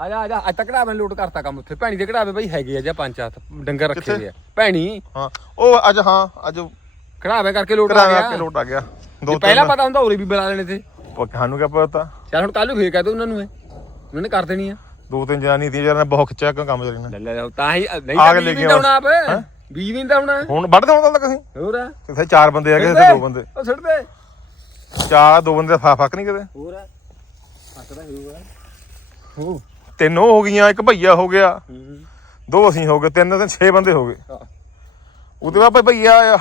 Speaker 2: ਆ ਜਾ ਆ ਜਾ। ਅੱਜ ਤੱਕ ਕਢਾਵੇ ਲੋਡ ਕਰਤਾ ਕੰਮ ਉੱਥੇ। ਭੈਣੀ ਦੇ ਕਢਾਵੇ ਬਈ ਹੈਗੇ ਆ ਜਾਂ ਪੰਜ ਹੱਥ ਡੰਗਰ ਰੱਖੇ? ਹੋਏ ਆ। ਭੈਣੀ
Speaker 1: ਹਾਂ। ਉਹ ਅੱਜ ਹਾਂ ਅੱਜ
Speaker 2: ਕਢਾਵੇ ਕਰਕੇ ਲੋਡ ਆ ਗਿਆ।
Speaker 1: ਕੇ ਲੋਟ ਆ ਗਿਆ। ਦੋ
Speaker 2: ਪਹਿਲਾਂ ਪਤਾ ਹੁੰਦਾ ਉਰੇ ਵੀ ਬੁਲਾ ਲੈਣੇ ਤੇ।
Speaker 1: ਸਾਨੂੰ ਕਿਆ ਪਤਾ?
Speaker 2: ਚੱਲ ਹੁਣ ਕੱਲ ਨੂੰ ਫੇਰ ਕਹਿ ਦੋ ਉਹਨਾਂ ਨੂੰ ਇਹ। ਉਹਨਾਂ ਨੇ ਕਰ ਦੇਣੀ ਆ।
Speaker 1: ਦੋ ਤਿੰਨ ਜਨਾਨੀ ਤੀ ਜਰਾਂ ਨੇ ਬਹੁਤ ਖਿੱਚਿਆ ਕੰਮ ਚੱਲਣਾ
Speaker 2: ਲੈ ਲੈ ਤਾਂ ਹੀ ਨਹੀਂ ਤਾਂ ਵੀ ਤਾਂ ਹੋਣਾ ਆਪ? ਬੀਜ ਵੀ ਤਾਂ ਹੋਣਾ
Speaker 1: ਹੁਣ ਵੱਢਦੇ ਹੁਣ ਤੱਕ ਅਸੀਂ?
Speaker 2: ਹੋਰ ਆ।
Speaker 1: ਕਿਥੇ ਚਾਰ ਬੰਦੇ ਆ ਕਿਸੇ ਦੋ। ਬੰਦੇ।
Speaker 2: ਉਹ ਛੱਡ ਦੇ।
Speaker 1: ਚਾਰ ਦੋ ਬੰਦੇ ਦਾ ਫਾ- ਫੱਕ ਨਹੀਂ ਕਿਤੇ?
Speaker 2: ਹੋਰ ਆ। ਹੱਥਦਾ ਹੋਊਗਾ। ਹੋ
Speaker 1: ਤਿੰਨ ਉਹ ਹੋ ਗਈਆਂ ਇੱਕ ਭਈਆ ਹੋ ਗਿਆ। ਦੋ ਅਸੀਂ ਹੋ ਗਏ ਤਿੰਨ ਤੇ 6 ਬੰਦੇ ਹੋ ਗਏ। ਉਹਦੇ ਬਾਅਦ ਭਾਈ ਭਈਆ ਆਇਆ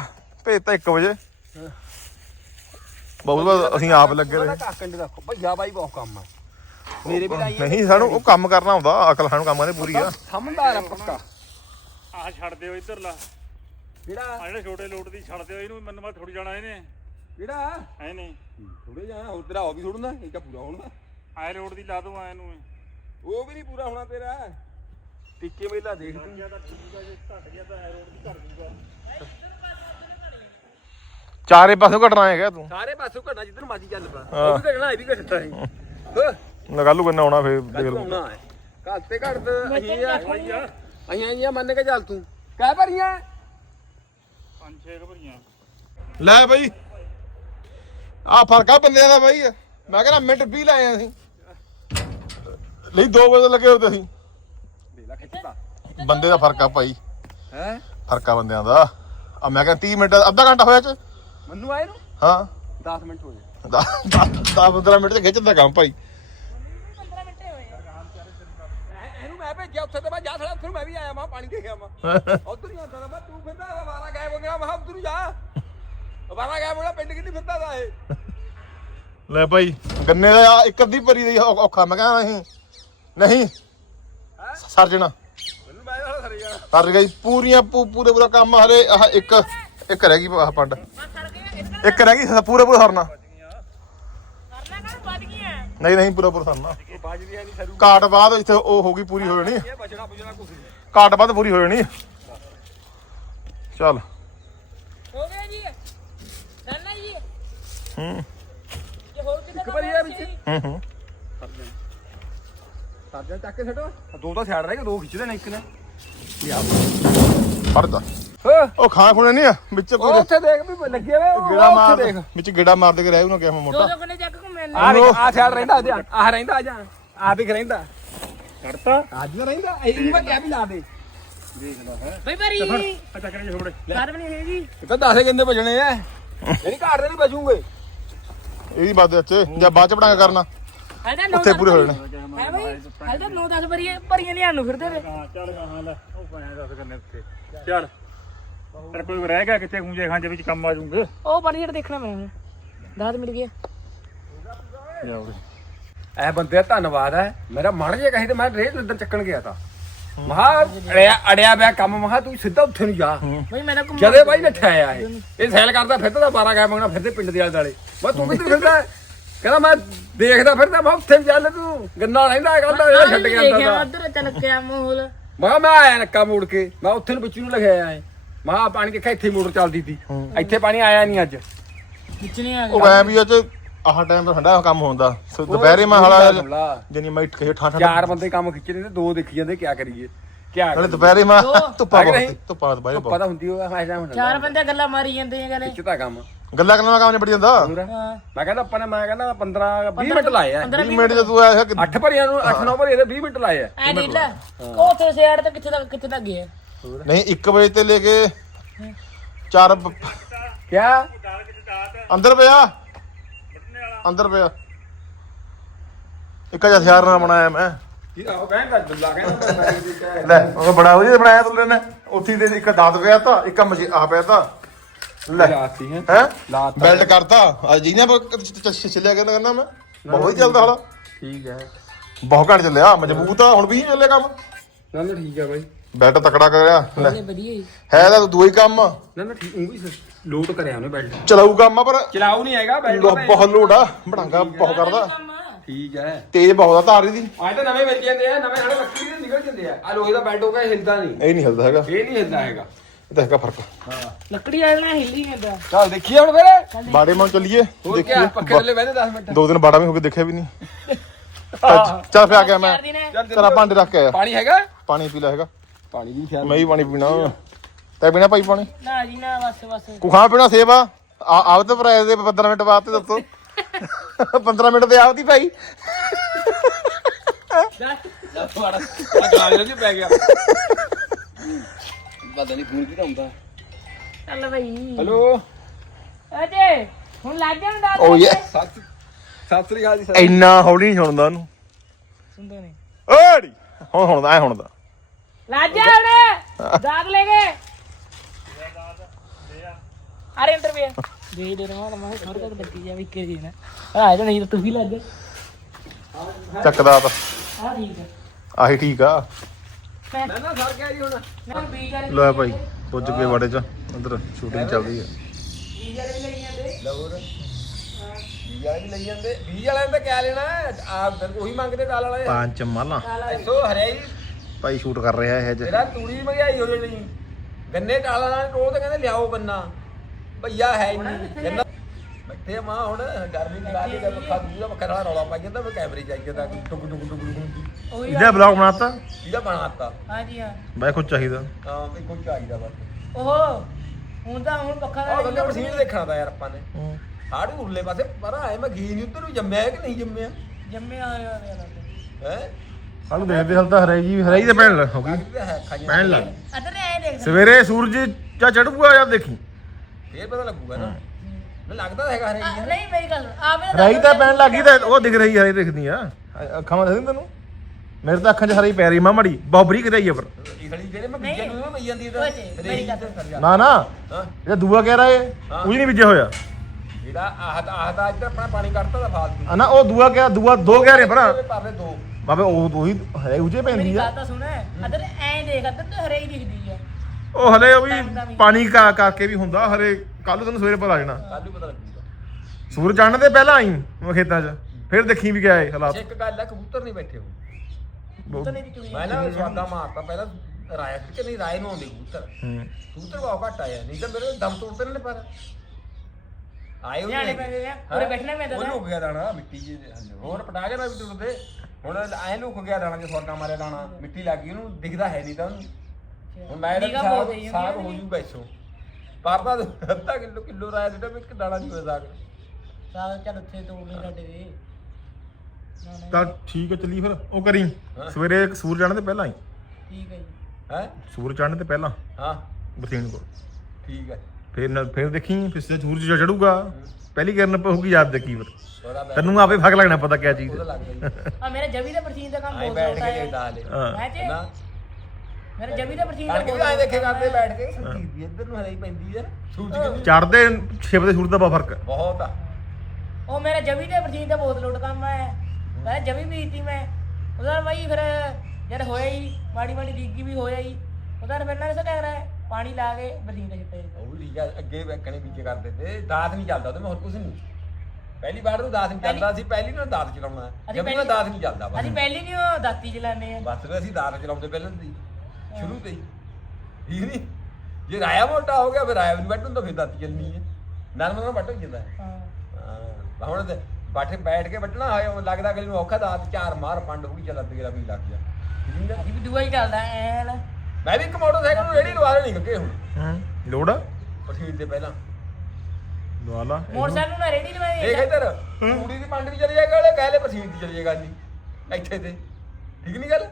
Speaker 1: ਭੇਜਤਾ 1 ਵਜੇ। ਬਹੁਤ ਬਾਅਦ ਅਸੀਂ ਆਪ ਲੱਗੇ ਰਹੇ।
Speaker 2: ਕਾਕੰਡ ਦਾ ਭਈਆ ਬਾਈ ਬਹੁਤ ਕੰਮ ਆ। ਮੇਰੇ ਵੀ ਲਾਈਏ
Speaker 1: ਨਹੀਂ ਸਾਨੂੰ ਉਹ ਕੰਮ ਕਰਨਾ ਹੁੰਦਾ ਅਕਲ ਸਾਨੂੰ ਕੰਮਾਂ ਦੀ ਪੂਰੀ ਆ।
Speaker 2: ਸਮਝਦਾਰ ਆ ਪੱਕਾ।
Speaker 4: ਆਹ ਛੱਡ ਦਿਓ ਇੱਧਰਲਾ।
Speaker 2: ਜਿਹੜਾ
Speaker 4: ਆ ਜਿਹੜੇ ਛੋਟੇ ਲੋਟ ਦੀ ਛੱਡ ਦਿਓ ਇਹਨੂੰ ਮੈਨੂੰ ਮੈਂ ਥੋੜੀ ਜਾਣਾ ਇਹਨੇ।
Speaker 2: ਜਿਹੜਾ
Speaker 4: ਐ ਨਹੀਂ।
Speaker 2: ਥੋੜੇ ਜਾਣਾ ਉਧਰ ਆ ਵੀ ਥੋੜਨਾ ਇਹ ਤਾਂ ਪੂਰਾ ਹੋਣਾ।
Speaker 4: ਆਏ ਰੋਡ ਦੀ ਲਾ ਦੂੰ ਆਏ ਨੂੰ
Speaker 2: ਉਹ ਵੀ ਨਹੀਂ ਪੂਰਾ ਹੋਣਾ ਤੇਰਾ। ਟਿੱਕੇ ਮੇਲਾ ਦੇਖ ਤੂੰ।
Speaker 4: ਜ਼ਿਆਦਾ ਠੀਕ ਆ ਜੇ ਘਟ ਗਿਆ ਤਾਂ ਐ ਰੋਡ ਦੀ ਘਟ ਜੂਗਾ
Speaker 1: ਚਾਰੇ ਪਾਸੋਂ ਘਟਣਾ ਹੈਗਾ ਤੂੰ।
Speaker 2: ਸਾਰੇ ਪਾਸੋਂ ਘਟਣਾ ਜਿੱਧਰ ਮਰਜ਼ੀ ਚੱਲ ਪਾ। ਉਹ ਵੀ ਘਟਣਾ ਇਹ ਵੀ ਘਟਣਾ ਹੈ। ਹਾਂ।
Speaker 1: ਕੰਨਾ ਆਉਣਾ ਫੇਰ ਦੇਖ ਲਓ
Speaker 2: ਆਉਣਾ ਹੈ। ਘੱਟ ਤੇ ਘੱਟ ਤਾਂ ਅਸੀਂ ਆ ਅਸੀਂ ਆਈਆਂ ਮੰਨ ਕੇ ਚੱਲ ਤੂੰ। ਕਹਿ ਭਰੀਆਂ?
Speaker 4: ਪੰਜ ਛੇ ਭਰੀਆਂ।
Speaker 1: ਲੈ ਬਈ। ਆ ਫ਼ਰਕ ਆ ਬੰਦਿਆਂ ਦਾ ਬਈ। ਮੈਂ ਕਹਿੰਦਾ ਮਿੰਟ 20 ਲਾਏ ਅਸੀਂ। ਲਈ 2 ਵਜੇ ਲੱਗੇ ਹੋਏ ਤੇ ਅਸੀਂ।
Speaker 2: ਦੇ ਲੈ ਖਿੱਚਦਾ
Speaker 1: ਬੰਦੇ ਦਾ ਫ਼ਰਕ ਆ ਭਾਈ।
Speaker 2: ਹੈ?
Speaker 1: ਫ਼ਰਕ ਆ ਬੰਦਿਆਂ ਦਾ। ਆ ਮੈਂ ਕਹਿੰਦਾ 30 ਮਿੰਟ ਅੱਧਾ ਘੰਟਾ ਹੋਇਆ ਚ
Speaker 2: ਮੰਨੂ ਆਏ ਨੂੰ?
Speaker 1: ਹਾਂ।
Speaker 2: 10 ਮਿੰਟ ਹੋ ਗਏ।
Speaker 1: 10 15 ਮਿੰਟ ਚ ਖਿੱਚਦਾ ਕੰਮ ਭਾਈ।
Speaker 3: 15 ਮਿੰਟ ਹੋਏ ਆ
Speaker 2: ਐ- ਇਹਨੂੰ ਮੈਂ ਭੇਜਿਆ ਉੱਥੇ ਤੇ ਮੈਂ ਜਾ ਖੜਾ ਉੱਥੇ ਨੂੰ ਮੈਂ ਵੀ ਆਇਆ ਮੈਂ ਪਾਣੀ ਦੇਖਿਆ ਮੈਂ ਉਧਰ ਹੀ ਆਉਂਦਾ ਮੈਂ ਤੂੰ ਫਿਰਦਾ ਵਾਰਾ ਗਾਇਬ ਹੋ ਗਿਆ ਮੈਂ ਉਧਰ ਨੂੰ ਜਾ। ਵਾਰਾ ਗਾਇਬ ਹੋ ਗਿਆ ਪਿੰਡ ਕਿੰਨੀ ਫਿਰਦਾ ਦਾ ਇਹ?
Speaker 1: ਲੈ ਭਾਈ ਗੰਨੇ ਦਾ ਇੱਕ ਅੱਧੀ ਭਰੀ ਦੀ ਔਖਾ ਮੈਂ ਕਹਿੰਦਾ ਨਹੀਂ ਨਹੀਂ।
Speaker 2: ਮੈਨੂੰ ਮੈਂ ਨਾਲ ਸਰੇ ਜਾਣਾ
Speaker 1: ਕਰ ਗਈ। ਪੂਰੀਆਂ ਪੂ- ਪੂਰੇ ਪੂਰਾ ਕੰਮ ਹਰੇ ਆਹ ਇੱਕ ਇੱਕ ਰਹਿ ਗਈ ਆਹ ਪੰਡ। ਇੱਕ ਰਹਿ ਗਈ ਪੂਰਾ ਪੂਰਾ ਸਰਨਾ। ਨਹੀਂ ਨਹੀਂ ਪੂਰਾ ਪੂਰਾ ਸਰਨਾ।
Speaker 2: ਇਹ ਬਾਜਦੀ ਨਹੀਂ ਸਰੂ।
Speaker 1: ਕਾਟ ਬਾਅਦ ਇੱਥੇ ਉਹ ਹੋ ਗਈ ਪੂਰੀ ਹੋ ਜਾਣੀ।
Speaker 2: ਇਹ ਬਚਣਾ ਬੁਝਣਾ ਕੁਛ ਨਹੀਂ।
Speaker 1: ਕਾਟ ਬਾਅਦ ਪੂਰੀ ਹੋ ਜਾਣੀ। ਚੱਲ।
Speaker 3: ਹੋ ਗਿਆ ਜੀ। ਕਰਨਾ ਜੀ।
Speaker 1: ਹੂੰ।
Speaker 3: ਜੇ ਹੋਰ ਕਿਤੇ
Speaker 2: ਇੱਕ ਵਾਰੀ ਆ ਵਿੱਚ।
Speaker 1: ਹੂੰ ਹੂੰ।
Speaker 2: ਸਾਜਾ ਚੱਕ ਕੇ ਛੱਡੋ। ਦੋ ਤਾਂ ਸਾਈਡ ਰਹਿ ਗਏ ਦੋ ਖਿੱਚਦੇ ਨੇ ਇੱਕ ਨੇ। ਲਿਆ
Speaker 1: ਫੜ ਜਾ
Speaker 2: ਹੋ
Speaker 1: ਉਹ ਖਾਣ ਖੁਣੇ ਨਹੀਂ ਆ ਵਿੱਚ
Speaker 2: ਉਹ
Speaker 1: ਕੋਈ
Speaker 2: ਉੱਥੇ ਦੇਖ ਵੀ ਲੱਗੇ ਵੇ ਉਹ
Speaker 1: ਗੇੜਾ ਮਾਰ
Speaker 2: ਉੱਥੇ ਦੇਖ।
Speaker 1: ਵਿੱਚ ਗੇੜਾ ਮਾਰ ਦੇ ਕੇ ਰਹਿ ਉਹਨੂੰ ਕਿਹਾ ਮੈਂ
Speaker 3: ਦੋ
Speaker 1: ਮੋਟਾ।
Speaker 3: ਦੋ ਬੰਦੇ ਚੱਕ ਘੁੰਮੇ ਨੇ
Speaker 2: ਆ ਦੇਖ ਆ ਸਾਈਡ ਰਹਿੰਦਾ ਅੱਜ ਆ ਰਹਿੰਦਾ ਆ ਜਾ ਆ ਵੀ ਰਹਿੰਦਾ।
Speaker 4: ਕੱਢਤਾ।
Speaker 2: ਅੱਜ ਤਾਂ ਰਹਿੰਦਾ ਇਹ ਮੈਂ ਕਿਹਾ ਵੀ ਲਾ ਦੇ।
Speaker 4: ਦੇਖ ਲੈ ਹੈ
Speaker 3: ਬਈ ਬਰੀ
Speaker 4: ਅੱਛਾ ਕਰੀ ਛੋੜੇ
Speaker 3: ਕਰ ਬਣੀ ਹੈਗੀ।
Speaker 2: ਇਹ ਤਾਂ 10 ਕਿੰਨੇ ਵਜਣੇ ਐ ਜਿਹੜੀ ਘਾਟ ਦੇ ਨਹੀਂ ਬਚੂਗੇ।
Speaker 1: ਇਹਦੀ ਬਾਤ ਦੇ ਅੱਛੇ। ਜਾਂ ਬਾਅਦ ਚ ਬਣਾਇਆ ਕਰਨਾ। ਉੱਥੇ ਪੂਰੇ ਹੋ ਜਾਣੇ।
Speaker 3: ਹਾਲੇ ਤਾਂ 9 10 ਭਰੀਆਂ ਭਰੀਆਂ ਲਿਆਉਣ ਨੂੰ ਫਿਰਦੇ ਨੇ
Speaker 4: ਹਾਂ ਚੱਲ ਗਾ ਹਾਂ ਲੈ। ਉਹ ਪਾਇਆ ਦੱਸ ਕਰਨੇ ਉੱਤੇ ਚੱਲ। ਤੇਰੇ ਕੋਈ ਰਹਿ ਗਿਆ ਕਿੱਥੇ ਗੂੰਜੇ ਖਾਂਜੇ ਵਿੱਚ ਕੰਮ ਆ ਜੂਗੇ
Speaker 3: ਉਹ ਪਾਣੀ ਜਿਹੜਾ ਦੇਖਣਾ ਮੈਨੂੰ ਦਾਦ ਮਿਲ ਗਿਆ
Speaker 4: ਜਾਓ
Speaker 2: ਐ ਬੰਦੇ ਦਾ ਧੰਨਵਾਦ ਹੈ। ਮੇਰਾ ਮੜ ਜੇ ਕਹੀ ਤੇ ਮੈਂ ਰੇਤ ਲੱਦਰ ਚੱਕਣ ਗਿਆ ਤਾਂ। ਮਹਾ ਅੜਿਆ ਅੜਿਆ ਪਿਆ ਕੰਮ। ਮਹਾ ਤੂੰ ਸਿੱਧਾ ਉੱਥੇ ਨੂੰ ਜਾ।
Speaker 3: ਬਈ ਮੈਂ ਤਾਂ ਘੁੰਮ
Speaker 2: ਜਦੇ ਬਾਈ ਨੱਠਿਆ ਆਇਆ ਇਹ। ਇਹ ਸੈਲ ਕਰਦਾ ਫਿਰਦਾ ਤਾਂ 12 ਗਏ ਮੰਗਣਾ ਫਿਰਦੇ ਪਿੰਡ ਦੇ ਆਲੇ ਦੁਆਲੇ ਮੈਂ ਤੂੰ ਕਿੱਥੇ ਫਿਰਦਾ? ਹੈ? ਕਹਿੰਦਾ ਮੈਂ ਦੇਖਦਾ ਫਿਰਦਾ ਮੈਂ ਉੱਥੇ ਚੱਲ ਤੂੰ ਗੰਨਾ ਰਹਿੰਦਾ ਕਹਿੰਦਾ ਇਹ ਛੱਡ ਕੇ ਆਂਦਾ ਤਾ।
Speaker 3: ਉਧਰ ਚੱਲ ਗਿਆ ਮਾਹੌਲ।
Speaker 2: ਮੈਂ ਕਿਹਾ ਮੈਂ ਆਇਆ ਨੱਕਾ ਮੋੜ ਕੇ ਮੈਂ ਉੱਥੇ ਨੂੰ ਵਿੱਚ ਨੂੰ ਲਿਖਿਆ ਆਇਆ ਮੈਂ ਕਿਹਾ ਪਾਣੀ ਦੇਖਿਆ ਇੱਥੇ ਮੋਟਰ ਚੱਲਦੀ ਸੀ। ਇੱਥੇ ਪਾਣੀ ਆਇਆ ਨਹੀਂ ਅੱਜ।
Speaker 3: ਵਿੱਚ ਨਹੀਂ ਆ
Speaker 1: ਉਹ ਐ ਵੀ ਅੱਜ ਆਹ ਟਾਈਮ ਤਾਂ ਠੰਡਾ ਕੰਮ ਹੁੰਦਾ ਸੋ ਦੁਪਹਿਰੇ ਮੈਂ ਹਾਲਾ। ਜਨੀ ਮੈਂ ਕਹੇ ਠਾਂ ਠਾਂ
Speaker 2: ਚਾਰ ਬੰਦੇ ਕੰਮ ਖਿੱਚਦੇ ਤੇ ਦੋ ਦੇਖੀ ਜਾਂਦੇ ਕਿਆ ਕਰੀਏ। ਕਿਆ
Speaker 1: ਨਾਲੇ
Speaker 2: ਕਰੀਏ।
Speaker 1: ਦੁਪਹਿਰੇ ਮੈਂ ਧੁੱਪਾ ਬਹੁਤ? ਧੁੱਪਾ ਦੁਪਹਿਰੇ ਬਹੁਤ
Speaker 2: ਪਤਾ ਹੁੰਦੀ ਉਹ ਐਸਾ ਹੁੰਦਾ।
Speaker 3: ਚਾਰ ਬੰਦੇ ਗੱਲਾਂ ਮਾਰੀ ਜਾਂਦੇ ਆ ਗਲੇ।
Speaker 2: ਖਿੱਚਦਾ ਕੰਮ।
Speaker 1: ਗੱਲਾਂ ਕਰਨ ਦਾ ਕੰਮ ਨਹੀਂ ਬੜੀ ਜਾਂਦਾ।
Speaker 2: ਪੂਰਾ। ਮੈਂ ਕਹਿੰਦਾ ਆਪਾਂ ਨੇ ਮੈਂ ਕਹਿੰਦਾ 15 20 ਮਿੰਟ ਲਾਏ ਆ।
Speaker 3: 15
Speaker 1: 20 ਮਿੰਟ ਜੇ ਤੂੰ ਆਇਆ ਕਿ
Speaker 2: 8 ਭਰੀਆਂ ਨੂੰ 8 9 ਭਰੀਆਂ ਦੇ 20 ਮਿੰਟ ਲਾਏ ਆ।
Speaker 3: ਐ ਨਹੀਂ ਲੈ ਉਹ ਸਿਆੜ ਤੇ ਕਿੱਥੇ ਤੱਕ ਕਿੱਥੇ ਤੱਕ ਗਿਆ?
Speaker 1: ਨਹੀਂ 1 ਵਜੇ ਤੇ ਲੈ ਕੇ 4
Speaker 2: ਕਿਆ?
Speaker 1: ਅੰਦਰ ਪਿਆ। ਅੰਦਰ ਪਿਆ। ਇੱਕ ਜਿਹਾ ਹਥਿਆਰ ਨਾਲ ਬਣਾਇਆ ਮੈਂ।
Speaker 2: ਇਹਦਾ ਉਹ ਕਹਿੰਦਾ ਦੁੱਲਾ ਕਹਿੰਦਾ ਮੈਂ
Speaker 1: ਲੈ ਉਹ ਬੜਾ ਵਧੀਆ ਬਣਾਇਆ ਤੂੰ ਨੇ। ਉੱਥੇ ਦੇ ਇੱਕ ਦਾਤ ਪਿਆ ਤਾਂ ਇੱਕ ਮਜੀ ਆ ਪਿਆ ਤਾਂ। ਲੈ।
Speaker 2: ਲਾਤੀ ਹੈ।
Speaker 1: ਹੈ?
Speaker 2: ਲਾਤਾ
Speaker 1: ਬੈਲਟ ਕਰਤਾ। ਅੱਜ ਜਿਹਨੇ ਪਰ ਛਿੱਲਿਆ ਕਹਿੰਦਾ ਕਹਿੰਦਾ ਮੈਂ ਬਹੁਤ ਚੱਲਦਾ ਹਾਲਾ।
Speaker 2: ਠੀਕ ਹੈ।
Speaker 1: ਬਹੁਤ ਘੱਟ ਚੱਲਿਆ। ਮਜ਼ਬੂਤ ਆ ਹੁਣ ਵੀ ਨਹੀਂ ਚੱਲੇ ਕੰਮ।
Speaker 2: ਨਾ ਨਾ ਠੀਕ ਹੈ ਬਾਈ।
Speaker 1: ਬੈਲਟ ਤਕੜਾ ਕਰਿਆ। ਲੈ।
Speaker 3: ਹੀ।
Speaker 1: ਹੈ ਤਾਂ ਦੂਈ ਕੰਮ। ਆ।
Speaker 2: ਨਾ ਨਾ ਠੀਕ ਉਹ ਵੀ ਲੋਡ ਕਰਿਆ ਉਹਨੇ ਬੈਲਟ
Speaker 1: ਚਲਾਊ ਕੰਮ ਆ ਪਰ
Speaker 2: ਚਲਾਉ ਨਹੀਂ ਹੈਗਾ ਬੈਲਟ
Speaker 1: ਬਹੁਤ ਲੋਡ ਆ। ਬੜਾਂਗਾ ਬਹੁਤ ਕਰਦਾ।
Speaker 3: ਕੰਮ ਆ।
Speaker 2: ਠੀਕ ਹੈ।
Speaker 1: ਤੇਜ਼ ਬਹੁਤ ਆ ਤਾਰੀ ਦੀ
Speaker 2: ਅੱਜ ਤਾਂ ਨਵੇਂ ਮਿਲ ਜਾਂਦੇ ਆ ਨਵੇਂ ਨਾਲੇ ਲੱਕੜੀ ਦੇ ਨਿਕਲ ਜਾਂਦੇ ਆ। ਆ ਲੋਹੇ ਦਾ ਬੈਲਟ ਹੋ ਗਿਆ ਇਹ ਹਿਲਦਾ ਨਹੀਂ।
Speaker 1: ਇਹ ਨਹੀਂ ਹਿਲਦਾ ਹੈਗਾ।
Speaker 2: ਇਹ ਨਹੀਂ ਹਿਲਦਾ ਹੈਗਾ।
Speaker 1: ਤਾਂ ਹੈਗਾ ਫ਼ਰਕ।
Speaker 3: ਲੱਕੜੀ ਵਾਲੇ ਨਾਲ ਹਿੱਲੀ ਜਾਂਦਾ।
Speaker 2: ਚੱਲ ਦੇਖੀਏ ਹੁਣ ਫਿਰ।
Speaker 1: ਬਾੜੇ ਮਾਂ ਚੱਲੀਏ
Speaker 2: ਹੋਰ ਕੀ ਪੱਖੇ ਥੱਲੇ ਬਹਿਦੇ 10 ਮਿੰਟ।
Speaker 1: ਦੋ ਦਿਨ ਬਾੜਾ ਵੀ ਹੋ ਕੇ ਦੇਖਿਆ ਵੀ ਨਹੀਂ। ਚੱਲ ਫੇ ਆ ਗਿਆ ਮੈਂ।
Speaker 3: ਚਾਰ ਦਿਨ ਹੈ।
Speaker 2: ਚੱਲ
Speaker 1: ਤੇਰਾ ਭਾਂਡੇ ਰੱਖ ਕੇ ਆਇਆ।
Speaker 2: ਪਾਣੀ ਹੈਗਾ?
Speaker 1: ਪਾਣੀ ਪੀ ਲੈ ਹੈਗਾ।
Speaker 2: ਪਾਣੀ ਵੀ ਖਿਆਲ
Speaker 1: ਮੈਂ ਵੀ ਪਾਣੀ ਪੀਣਾ। ਤੈ ਪੀਣਾ ਭਾਈ ਪਾਣੀ?
Speaker 3: ਨਾ ਜੀ ਨਾ ਬਸ ਬਸ।
Speaker 1: ਕੋ ਖਾਣਾ ਪੀਣਾ ਸੇਵਾ ਆ? ਆਪ ਤੇ ਭਰਾ ਦੇ 15 ਮਿੰਟ ਬਾਅਦ ਤੇ ਦੱਸੋ। 15 ਮਿੰਟ ਦੇ ਆਪਦੀ ਭਾਈ।
Speaker 2: ਤੁਹਾਡਾ ਗਾਣੇ ਜੀ ਪੈ ਗਿਆ। ਪਤਾ ਨਹੀਂ ਫੋਨ ਕਿਹਦਾ ਹੁੰਦਾ
Speaker 3: ਚੱਲ ਬਈ।
Speaker 2: ਹੈਲੋ।
Speaker 3: ਅਜੇ ਹੁਣ ਲੱਗ ਗਿਆ ਨਾ
Speaker 1: ਓ ਯੇ
Speaker 2: ਸਤਿ ਸਤਿ ਸ੍ਰੀ ਅਕਾਲ ਜੀ
Speaker 1: ਇੰਨਾ ਹੌਲੀ ਨਹੀਂ ਸੁਣਦਾ ਉਹਨੂੰ।
Speaker 3: ਸੁਣਦਾ ਨਹੀਂ
Speaker 1: ਓੜੀ ਹੁਣ ਸੁਣਦਾ ਐ ਸੁਣਦਾ।
Speaker 3: ਲੱਗ ਜਾ ਹੁਣ। ਦਾਦ ਲੈ ਕੇ। ਅਰੇ ਅੰਦਰ ਪਿਆ। ਦੇ ਦੇ ਰਮਾ ਮੈਂ ਥੋੜਾ ਤੱਕ ਲੱਗੀ ਜਾ ਵੀ ਕੇ ਜੀ ਨਾ ਆ ਜਾ ਨਹੀਂ ਤਾਂ ਤੂੰ ਵੀ ਲੱਗ ਜਾ।
Speaker 1: ਚੱਕਦਾ ਤਾਂ
Speaker 3: ਆ ਠੀਕ ਹੈ
Speaker 1: ਆਹੀ ਠੀਕ ਆ।
Speaker 2: ਨਾ ਨਾ ਸਰ ਗਿਆ ਜੀ ਹੁਣ।
Speaker 3: ਮੈਂ ਬੀਜ ਵਾਲੇ
Speaker 1: ਲੈ ਭਾਈ ਪੁੱਜ ਕੇ ਬਾੜੇ ਚ। ਅੰਦਰ ਸ਼ੂਟਿੰਗ ਚੱਲਦੀ ਹੈ
Speaker 3: ਬੀਜ ਵਾਲੇ ਵੀ ਲਈ ਜਾਂਦੇ।
Speaker 2: ਲਵਰ ਬੀਜ ਵਾਲੇ ਵੀ ਲਈ ਜਾਂਦੇ। ਬੀਜ ਵਾਲਿਆਂ ਦਾ ਕਿਆ ਲੈਣਾ ਆ ਉਹੀ ਮੰਗਦੇ ਦਾਲ ਵਾਲੇ।
Speaker 1: ਪੰਜ ਮਾਲਾ।
Speaker 2: ਐਸੋ ਹਰਿਆ ਜੀ
Speaker 1: ਭਾਈ ਸ਼ੂਟ ਕਰ ਰਿਹਾ ਇਹ ਅੱਜ
Speaker 2: ਤੇਰਾ ਤੂੜੀ ਮਹਿੰਗਾਈ ਹੋ ਜਾਣੀ ਗੰਨੇ ਟਾਲਾ ਨਾਲ ਟੋਲ ਤੇ ਕਹਿੰਦੇ ਲਿਆਓ ਬੰਨਾ। ਭਈਆ ਹੈ ਹੀ ਨਹੀਂ। ਆ ਮਾਂ ਹੁਣ ਗਰਮੀ ਦੀ ਰਾਤ ਦੇ ਪੱਖਾ ਦੂਜਾ ਪੱਖਾ ਨਾਲ ਰੌਲਾ ਪਾਈ ਜਾਂਦਾ ਮੈਂ ਕੈਮਰੇ ਜਾਈ ਜਾਂਦਾ ਟੁਕ ਟੁਕ ਟੁਕ ਟੁਕ
Speaker 3: ਉਹੀ
Speaker 1: ਇਹਦਾ ਬਲੌਗ ਬਣਾਤਾ?
Speaker 2: ਇਹਦਾ ਬਣਾਤਾ।
Speaker 3: ਹਾਂ ਜੀ ਹਾਂ।
Speaker 1: ਬਾਈ ਕੁਝ ਚਾਹੀਦਾ।
Speaker 2: ਹਾਂ ਵੀ ਕੋਈ ਚਾਹੀਦਾ ਬਸ।
Speaker 3: ਓਹੋ ਹੁਣ ਤਾਂ ਹੁਣ ਪੱਖਾ
Speaker 2: ਆਹ ਬੰਦੇ ਮਸ਼ੀਨ ਦੇਖਣਾ ਤਾਂ ਯਾਰ ਆਪਾਂ ਨੇ। ਹਾੜੂ ਉਰਲੇ ਪਾਸੇ ਪਰ ਆਏ ਮੈਂ ਗਈ ਨਹੀਂ ਉੱਧਰ ਨੂੰ ਜੰਮਿਆ ਹੈ ਕਿ ਨਹੀਂ ਜੰਮਿਆ?
Speaker 3: ਜੰਮੇ ਆ ਰਿਹਾ
Speaker 2: ਹੈ?
Speaker 1: ਹਾਲੂ ਦੇਖਦੇ ਹਾਲ ਤਾਂ ਹਰੇ ਜੀ ਹਰੇ ਜੀ ਤੇ ਪੈਣ ਲੱਗ ਹੋ ਗਈ
Speaker 2: ਹੈ ਖਾਈਆਂ
Speaker 1: ਪੈਣ ਲੱਗ
Speaker 3: ਅਦਰ ਐ ਦੇਖ
Speaker 1: ਸਵੇਰੇ ਸੂਰਜ ਚਾ ਚੜੂਗਾ ਜਾਂ ਦੇਖੀ?
Speaker 2: ਫੇਰ ਪਤਾ ਲੱਗੂਗਾ ਨਾ। ਲੱਗਦਾ ਤਾਂ ਹੈਗਾ ਹਰੇ
Speaker 3: ਆ, ਨਹੀਂ ਮੇਰੀ ਗੱਲ ਆਵੇ
Speaker 1: ਹਰਾਈ ਤਾਂ ਪੈਣ ਲੱਗੀ ਤਾਂ ਉਹ ਦਿਖ ਰਹੀ ਹਰੇ ਦਿਖਦੀ ਆ। ਅ- ਅੱਖਾਂ ਵਿੱਚ ਦਿਖਦੀ ਤੈਨੂੰ? ਮੇਰੇ ਤਾਂ ਅੱਖਾਂ 'ਚ ਹਰੀ ਪੈ ਰਹੀ ਮਾਂ ਮੜੀ ਬੌਬਰੀ ਕਿਤੇ ਹੀ ਆ ਪਰ
Speaker 2: ਇਸਲੀ ਜਿਹੜੇ ਮੈਂ ਬੀਜੇ ਨੂੰ ਪਈ ਜਾਂਦੀ ਤਾਂ
Speaker 3: ਓਏ ਜੀ, ਮੇਰੀ ਗੱਲ।
Speaker 1: ਨਾ ਨਾ।
Speaker 2: ਹਾਂ।
Speaker 1: ਇਹ ਦੂਆ ਕਹਿ ਰਹਾ ਏ ਉਹ ਨਹੀਂ ਵਿਜੇ ਹੋਇਆ।
Speaker 2: ਜਿਹੜਾ ਆਹ ਆਹ ਦਾ ਅੱਜ ਤਾਂ ਆਪਣਾ ਪਾਣੀ ਕੱਢਤਾ ਦਾ ਫਾਲਤੂ।
Speaker 1: ਆ ਨਾ ਉਹ ਦੂਆ ਕਹਿ ਦੂਆ ਦੋ ਕਹਿ ਰਹੇ ਭਰਾ।
Speaker 2: ਪਰਲੇ ਦੋ।
Speaker 1: ਬਾਬੇ ਉਹ ਉਹੀ ਹਰੇ ਉਜੇ
Speaker 3: ਮੇਰੀ
Speaker 1: ਪੈਂਦੀ ਆ।
Speaker 3: ਗੱਲ ਤਾਂ ਸੁਣ ਅਦਰ ਐਂ ਦੇਖ ਅਦਰ ਤੇ ਹਰੇ ਹੀ ਦਿਖਦੀ ਆ।
Speaker 1: ਉਹ ਹਲੇ ਉਹ ਵੀ ਪਾਣੀ ਕਾ ਕਰਕੇ ਵੀ ਹੁੰਦਾ ਹਰੇ ਕੱਲ ਤੈਨੂੰ ਸਵੇਰੇ ਪਤਾ ਲੱਗਣਾ।
Speaker 2: ਕੱਲ ਨੂੰ ਪਤਾ ਲੱਗੂਗਾ।
Speaker 1: ਸੂਰਜ ਚੜ੍ਹਨ ਦੇ ਪਹਿਲਾਂ ਆਈ ਮੈਂ ਖੇਤਾਂ 'ਚ ਫਿਰ ਦੇਖੀ ਵੀ ਗਿਆ ਇਹ ਹਾਲਾਤ।
Speaker 2: ਇੱਕ ਗੱਲ ਹੈ ਕਬੂਤਰ ਨਹੀਂ ਬੈਠੇ ਹੋ
Speaker 3: ਚੁਣੀ
Speaker 2: ਮੈਂ ਨਾ ਸਵਾਦਾ ਮਾਰਤਾ ਪਹਿਲਾਂ ਰਾਇਆ ਕਿ ਨਹੀਂ ਰਾਏ ਨੂੰ ਆਉਂਦੇ ਕਬੂਤਰ।
Speaker 1: ਹੂੰ।
Speaker 2: ਕਬੂਤਰ ਬਹੁਤ ਘੱਟ ਆਇਆ ਨਹੀਂ ਤਾਂ ਮੇਰੇ ਦਮ ਤੋੜਦੇ ਨੇ ਪਰ। ਆਏ ਹੋਏ
Speaker 3: ਨਿਆਣੇ ਪੈਂਦੇ ਨੇ, ਉਰੇ ਬੈਠਣਾ ਪੈਂਦਾ
Speaker 2: ਉਹ
Speaker 3: ਤਾਂ।
Speaker 2: ਲੁਕ ਗਿਆ ਦਾਣਾ ਮਿੱਟੀ ਜੇ ਹੋਰ ਪਟਾ ਕੇ ਨਾ ਵੀ ਤੁਰਦੇ ਹੁਣ ਐ ਲੁਕ ਗਿਆ ਦਾਣਾ ਜੇ ਸੌਰਗਾ ਮਾਰਿਆ ਦਾਣਾ ਮਿੱਟੀ ਲੱਗ ਗਈ ਉਹਨੂੰ ਦਿਖਦਾ ਹੈ ਨਹੀਂ ਤਾਂ ਉਹਨੂੰ। ਹੁਣ ਮੈਂ
Speaker 3: ਨਿਗਾਹ
Speaker 2: ਇਹਦਾ
Speaker 3: ਬਹੁਤ
Speaker 2: ਸਾਗ
Speaker 3: ਹੈ ਜੀ,
Speaker 2: ਸਾਗ ਹੋ। ਜੂਗਾ ਇਸੋਂ। ਅੱਧਾ ਕਿਲੋ ਕਿਲੋ ਰਾਇਆ ਦਿੱਤਾ ਵੀ ਇੱਕ ਦਾਣਾ ਨਹੀਂ ਹੋਇਆ ਸਾਗ।
Speaker 3: ਸਾਲ ਚੱਲ ਉੱਥੇ ਤੋੜਨੇ ਸਾਡੇ ਦੇ। ਨਾ, ਨਾ,
Speaker 1: ਤਾਂ ਠੀਕ ਹੈ ਚੱਲੀ ਫਿਰ। ਉਹ ਕਰੀ। ਸਵੇਰੇ ਸੂਰਜ ਚੜ੍ਹਨ ਦੇ ਪਹਿਲਾਂ ਆਈ
Speaker 3: ਠੀਕ ਹੈ ਜੀ।
Speaker 2: ਹੈ?
Speaker 1: ਸੂਰਜ ਚੜ੍ਹਨ ਤੇ ਪਹਿਲਾਂ।
Speaker 2: ਹਾਂ।
Speaker 1: ਬਥੇਣ ਕੋਲ
Speaker 2: ਠੀਕ ਹੈ
Speaker 1: ਫਿਰ ਨਾ- ਫਿਰ ਦੇਖੀ ਫਿਰ ਸੇ ਸੂਰਜ ਚੜੂਗਾ ਪਹਿਲੀ ਕਿਰਨ ਪਊਗੀ ਯਾਦ ਦੇਖੀ ਫਿਰ।
Speaker 2: ਉਹਦਾ ਬੈ-
Speaker 1: ਤੈਨੂੰ ਆਪੇ ਫੱਕ ਲੱਗਣਾ ਪਤਾ ਕਿਆ ਚੀਜ਼।
Speaker 2: ਉਹਦਾ
Speaker 1: ਹੈ
Speaker 3: ਆ ਮੇਰੇ ਜਵੀ ਦੇ ਪ੍ਰਚੀਨ ਦਾ ਕੰਮ ਬਹੁਤ
Speaker 2: ਬੈਠ
Speaker 3: ਹੁੰਦਾ
Speaker 2: ਕੇ
Speaker 3: ਹੈ।
Speaker 2: ਦੇਖਦਾ ਹਲੇ
Speaker 1: ਹਾਂ।
Speaker 3: ਮੈਂ ਤੇ
Speaker 2: ਨਾ?
Speaker 3: ਮੇਰੇ ਜਵੀ ਦੇ ਪ੍ਰਚੀਨ ਦਾ
Speaker 2: ਕਰਕੇ ਵੀ
Speaker 3: ਬਹੁਤ
Speaker 2: ਆਏ ਦੇਖੇ
Speaker 3: ਹੁੰਦਾ
Speaker 2: ਕਰਦੇ
Speaker 3: ਹੈ।
Speaker 2: ਬੈਠ ਕੇ। ਸੰਦੀਪ ਦੀ ਇੱਧਰ ਨੂੰ ਹਲੇ ਹੀ ਪੈਂਦੀ ਹੈ ਸੂਰਜ ਕਿੰਨੀ
Speaker 1: ਚੜਦੇ 6 ਵਜੇ ਸੂਰਜ ਦਾ ਬਹੁਤ ਫ਼ਰਕ ਹੈ।
Speaker 2: ਬਹੁਤ ਆ।
Speaker 3: ਉਹ ਮੇਰੇ ਜਵੀ ਦੇ ਪ੍ਰਚੀਨ ਦਾ ਬਹੁਤ ਲੋਟ ਕੰਮ ਹੈ ਮੈਂ ਜਵੀ ਬੀਤੀ ਮੈਂ। ਉਹਦਾ ਬਾਈ ਫਿਰ ਜਦ ਹੋਇਆ ਹੀ ਮਾੜੀ ਮਾੜੀ ਡਿੱਗੀ ਵੀ ਹੋਇਆ ਹੀ। ਉਹਦਾ ਫਿਰ ਨਾ ਕਿਹੜਾ ਕਰਾ ਪਾਣੀ ਲਾ ਕੇ ਬਦੀਨ ਦੇ ਚਿੱਟੇ
Speaker 2: ਉਹ ਵੀ ਠੀਕ ਆ ਅੱਗੇ ਬੈਕਣੇ ਪਿੱਛੇ ਕਰਦੇ ਤੇ ਦਾਤ ਨਹੀਂ ਚੱਲਦਾ ਉਹਦੇ ਮੈਂ ਹੋਰ ਕੁਝ ਨਹੀਂ। ਪਹਿਲੀ ਵਾਰ ਨੂੰ ਦਾਤ ਨਹੀਂ ਚੱਲਦਾ ਸੀ ਪਹਿਲੀ ਨੂੰ ਦਾਤ ਚਲਾਉਣਾ।
Speaker 3: ਅਸੀਂ
Speaker 2: ਜਦ
Speaker 3: ਪਹਿਲੀ-
Speaker 2: ਦਾਤ ਨਹੀਂ ਚੱਲਦਾ
Speaker 3: ਅਸੀਂ
Speaker 2: ਬਸ
Speaker 3: ਪਹਿਲੀ ਨਹੀਂ ਉਹ ਦਾਤੀ ਚਲਾਉਂਦੇ ਆ।
Speaker 2: ਬਸ ਫਿਰ ਅਸੀਂ ਦਾਤ ਚਲਾਉਂਦੇ ਪਹਿਲਾਂ ਦੀ। ਸ਼ੁਰੂ ਤੇ ਹੀ। ਠੀਕ ਨਹੀਂ? ਜੇ ਰਾਇਆ ਮੋਟਾ ਹੋ ਗਿਆ ਫਿਰ ਰਾਇਆ ਵੀ ਨਹੀਂ ਵੱਢਣ ਤਾਂ ਫਿਰ ਦਾਤੀ ਚੱਲਣੀ ਹੈ। ਨਰਮ ਨਾਲ ਵੱਢ ਹੋ ਜਾਂਦਾ ਹੈ।
Speaker 3: ਹਾਂ।
Speaker 2: ਹਾਂ। ਹੁਣ ਤੇ ਬਾਠੇ ਬੈਠ ਕੇ ਵੱਢਣਾ ਹੋਇਆ ਉਹ ਲੱਗਦਾ ਕਿ ਨੂੰ ਔਖਾ ਦਾਤ ਚਾਰ ਮਾਰ ਪੰਡ ਹੋ ਗਈ ਚੱਲ ਅੱਧੇ ਵੀ ਲੱਗ ਗਿਆ। ਠੀਕ ਗਾ?
Speaker 3: ਅਸੀਂ ਵੀ ਦੂਆ ਹੀ ਚੱਲਦਾ ਐ ਲੈ
Speaker 2: ਮੈਂ ਵੀ ਇੱਕ ਮੋਟਰਸਾਈਕਲ ਨੂੰ ਰੇੜੀ ਲਵਾ ਲੈਣੀ ਕੱਕੇ ਹੁਣ।
Speaker 1: ਹੂੰ? ਲੋੜ? ਆ
Speaker 2: ਪਠੀਨ ਦੇ ਪਹਿਲਾਂ।
Speaker 1: ਲਵਾ ਲਾ।
Speaker 3: ਮੋਟਰਸਾਈਕਲ ਨੂੰ ਨਾ ਰੇੜੀ ਲਵਾਏ
Speaker 2: ਦੇਖ ਇੱਧਰ। ਕੁੜੀ ਦੀ ਪੰਡ ਵੀ ਚਲੀ ਜਾਏਗਾ ਵਾਲੇ ਕਹਿਲੇ ਪਸੀਨ ਦੀ ਚਲੀ ਜਾਏਗਾ ਨਹੀਂ ਇੱਥੇ ਤੇ। ਠੀਕ ਨਹੀਂ ਗੱਲ?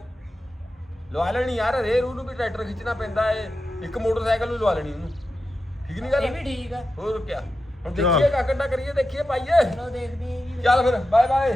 Speaker 2: ਲਵਾ ਲੈਣੀ ਯਾਰ ਰੇ ਰੂ ਨੂੰ ਵੀ ਟਰੈਕਟਰ ਖਿੱਚਣਾ ਪੈਂਦਾ ਏ। ਇੱਕ ਮੋਟਰਸਾਈਕਲ ਨੂੰ ਲਵਾ ਲੈਣੀ ਉਹਨੂੰ। ਠੀਕ ਨਹੀਂ
Speaker 3: ਇਹ
Speaker 2: ਗੱਲ
Speaker 3: ਵੀ ਠੀਕ ਆ।
Speaker 2: ਹੋਰ ਕੀ ਹੁਣ ਦੇਖੀਏ ਕਾਕੰਡਾ ਕਰੀਏ ਦੇਖੀਏ ਪਾਈਏ।
Speaker 3: ਚਲੋ ਦੇਖਦੇ ਆਂ ਜੀ।
Speaker 2: ਚੱਲ ਫਿਰ ਬਾਏ ਬਾਏ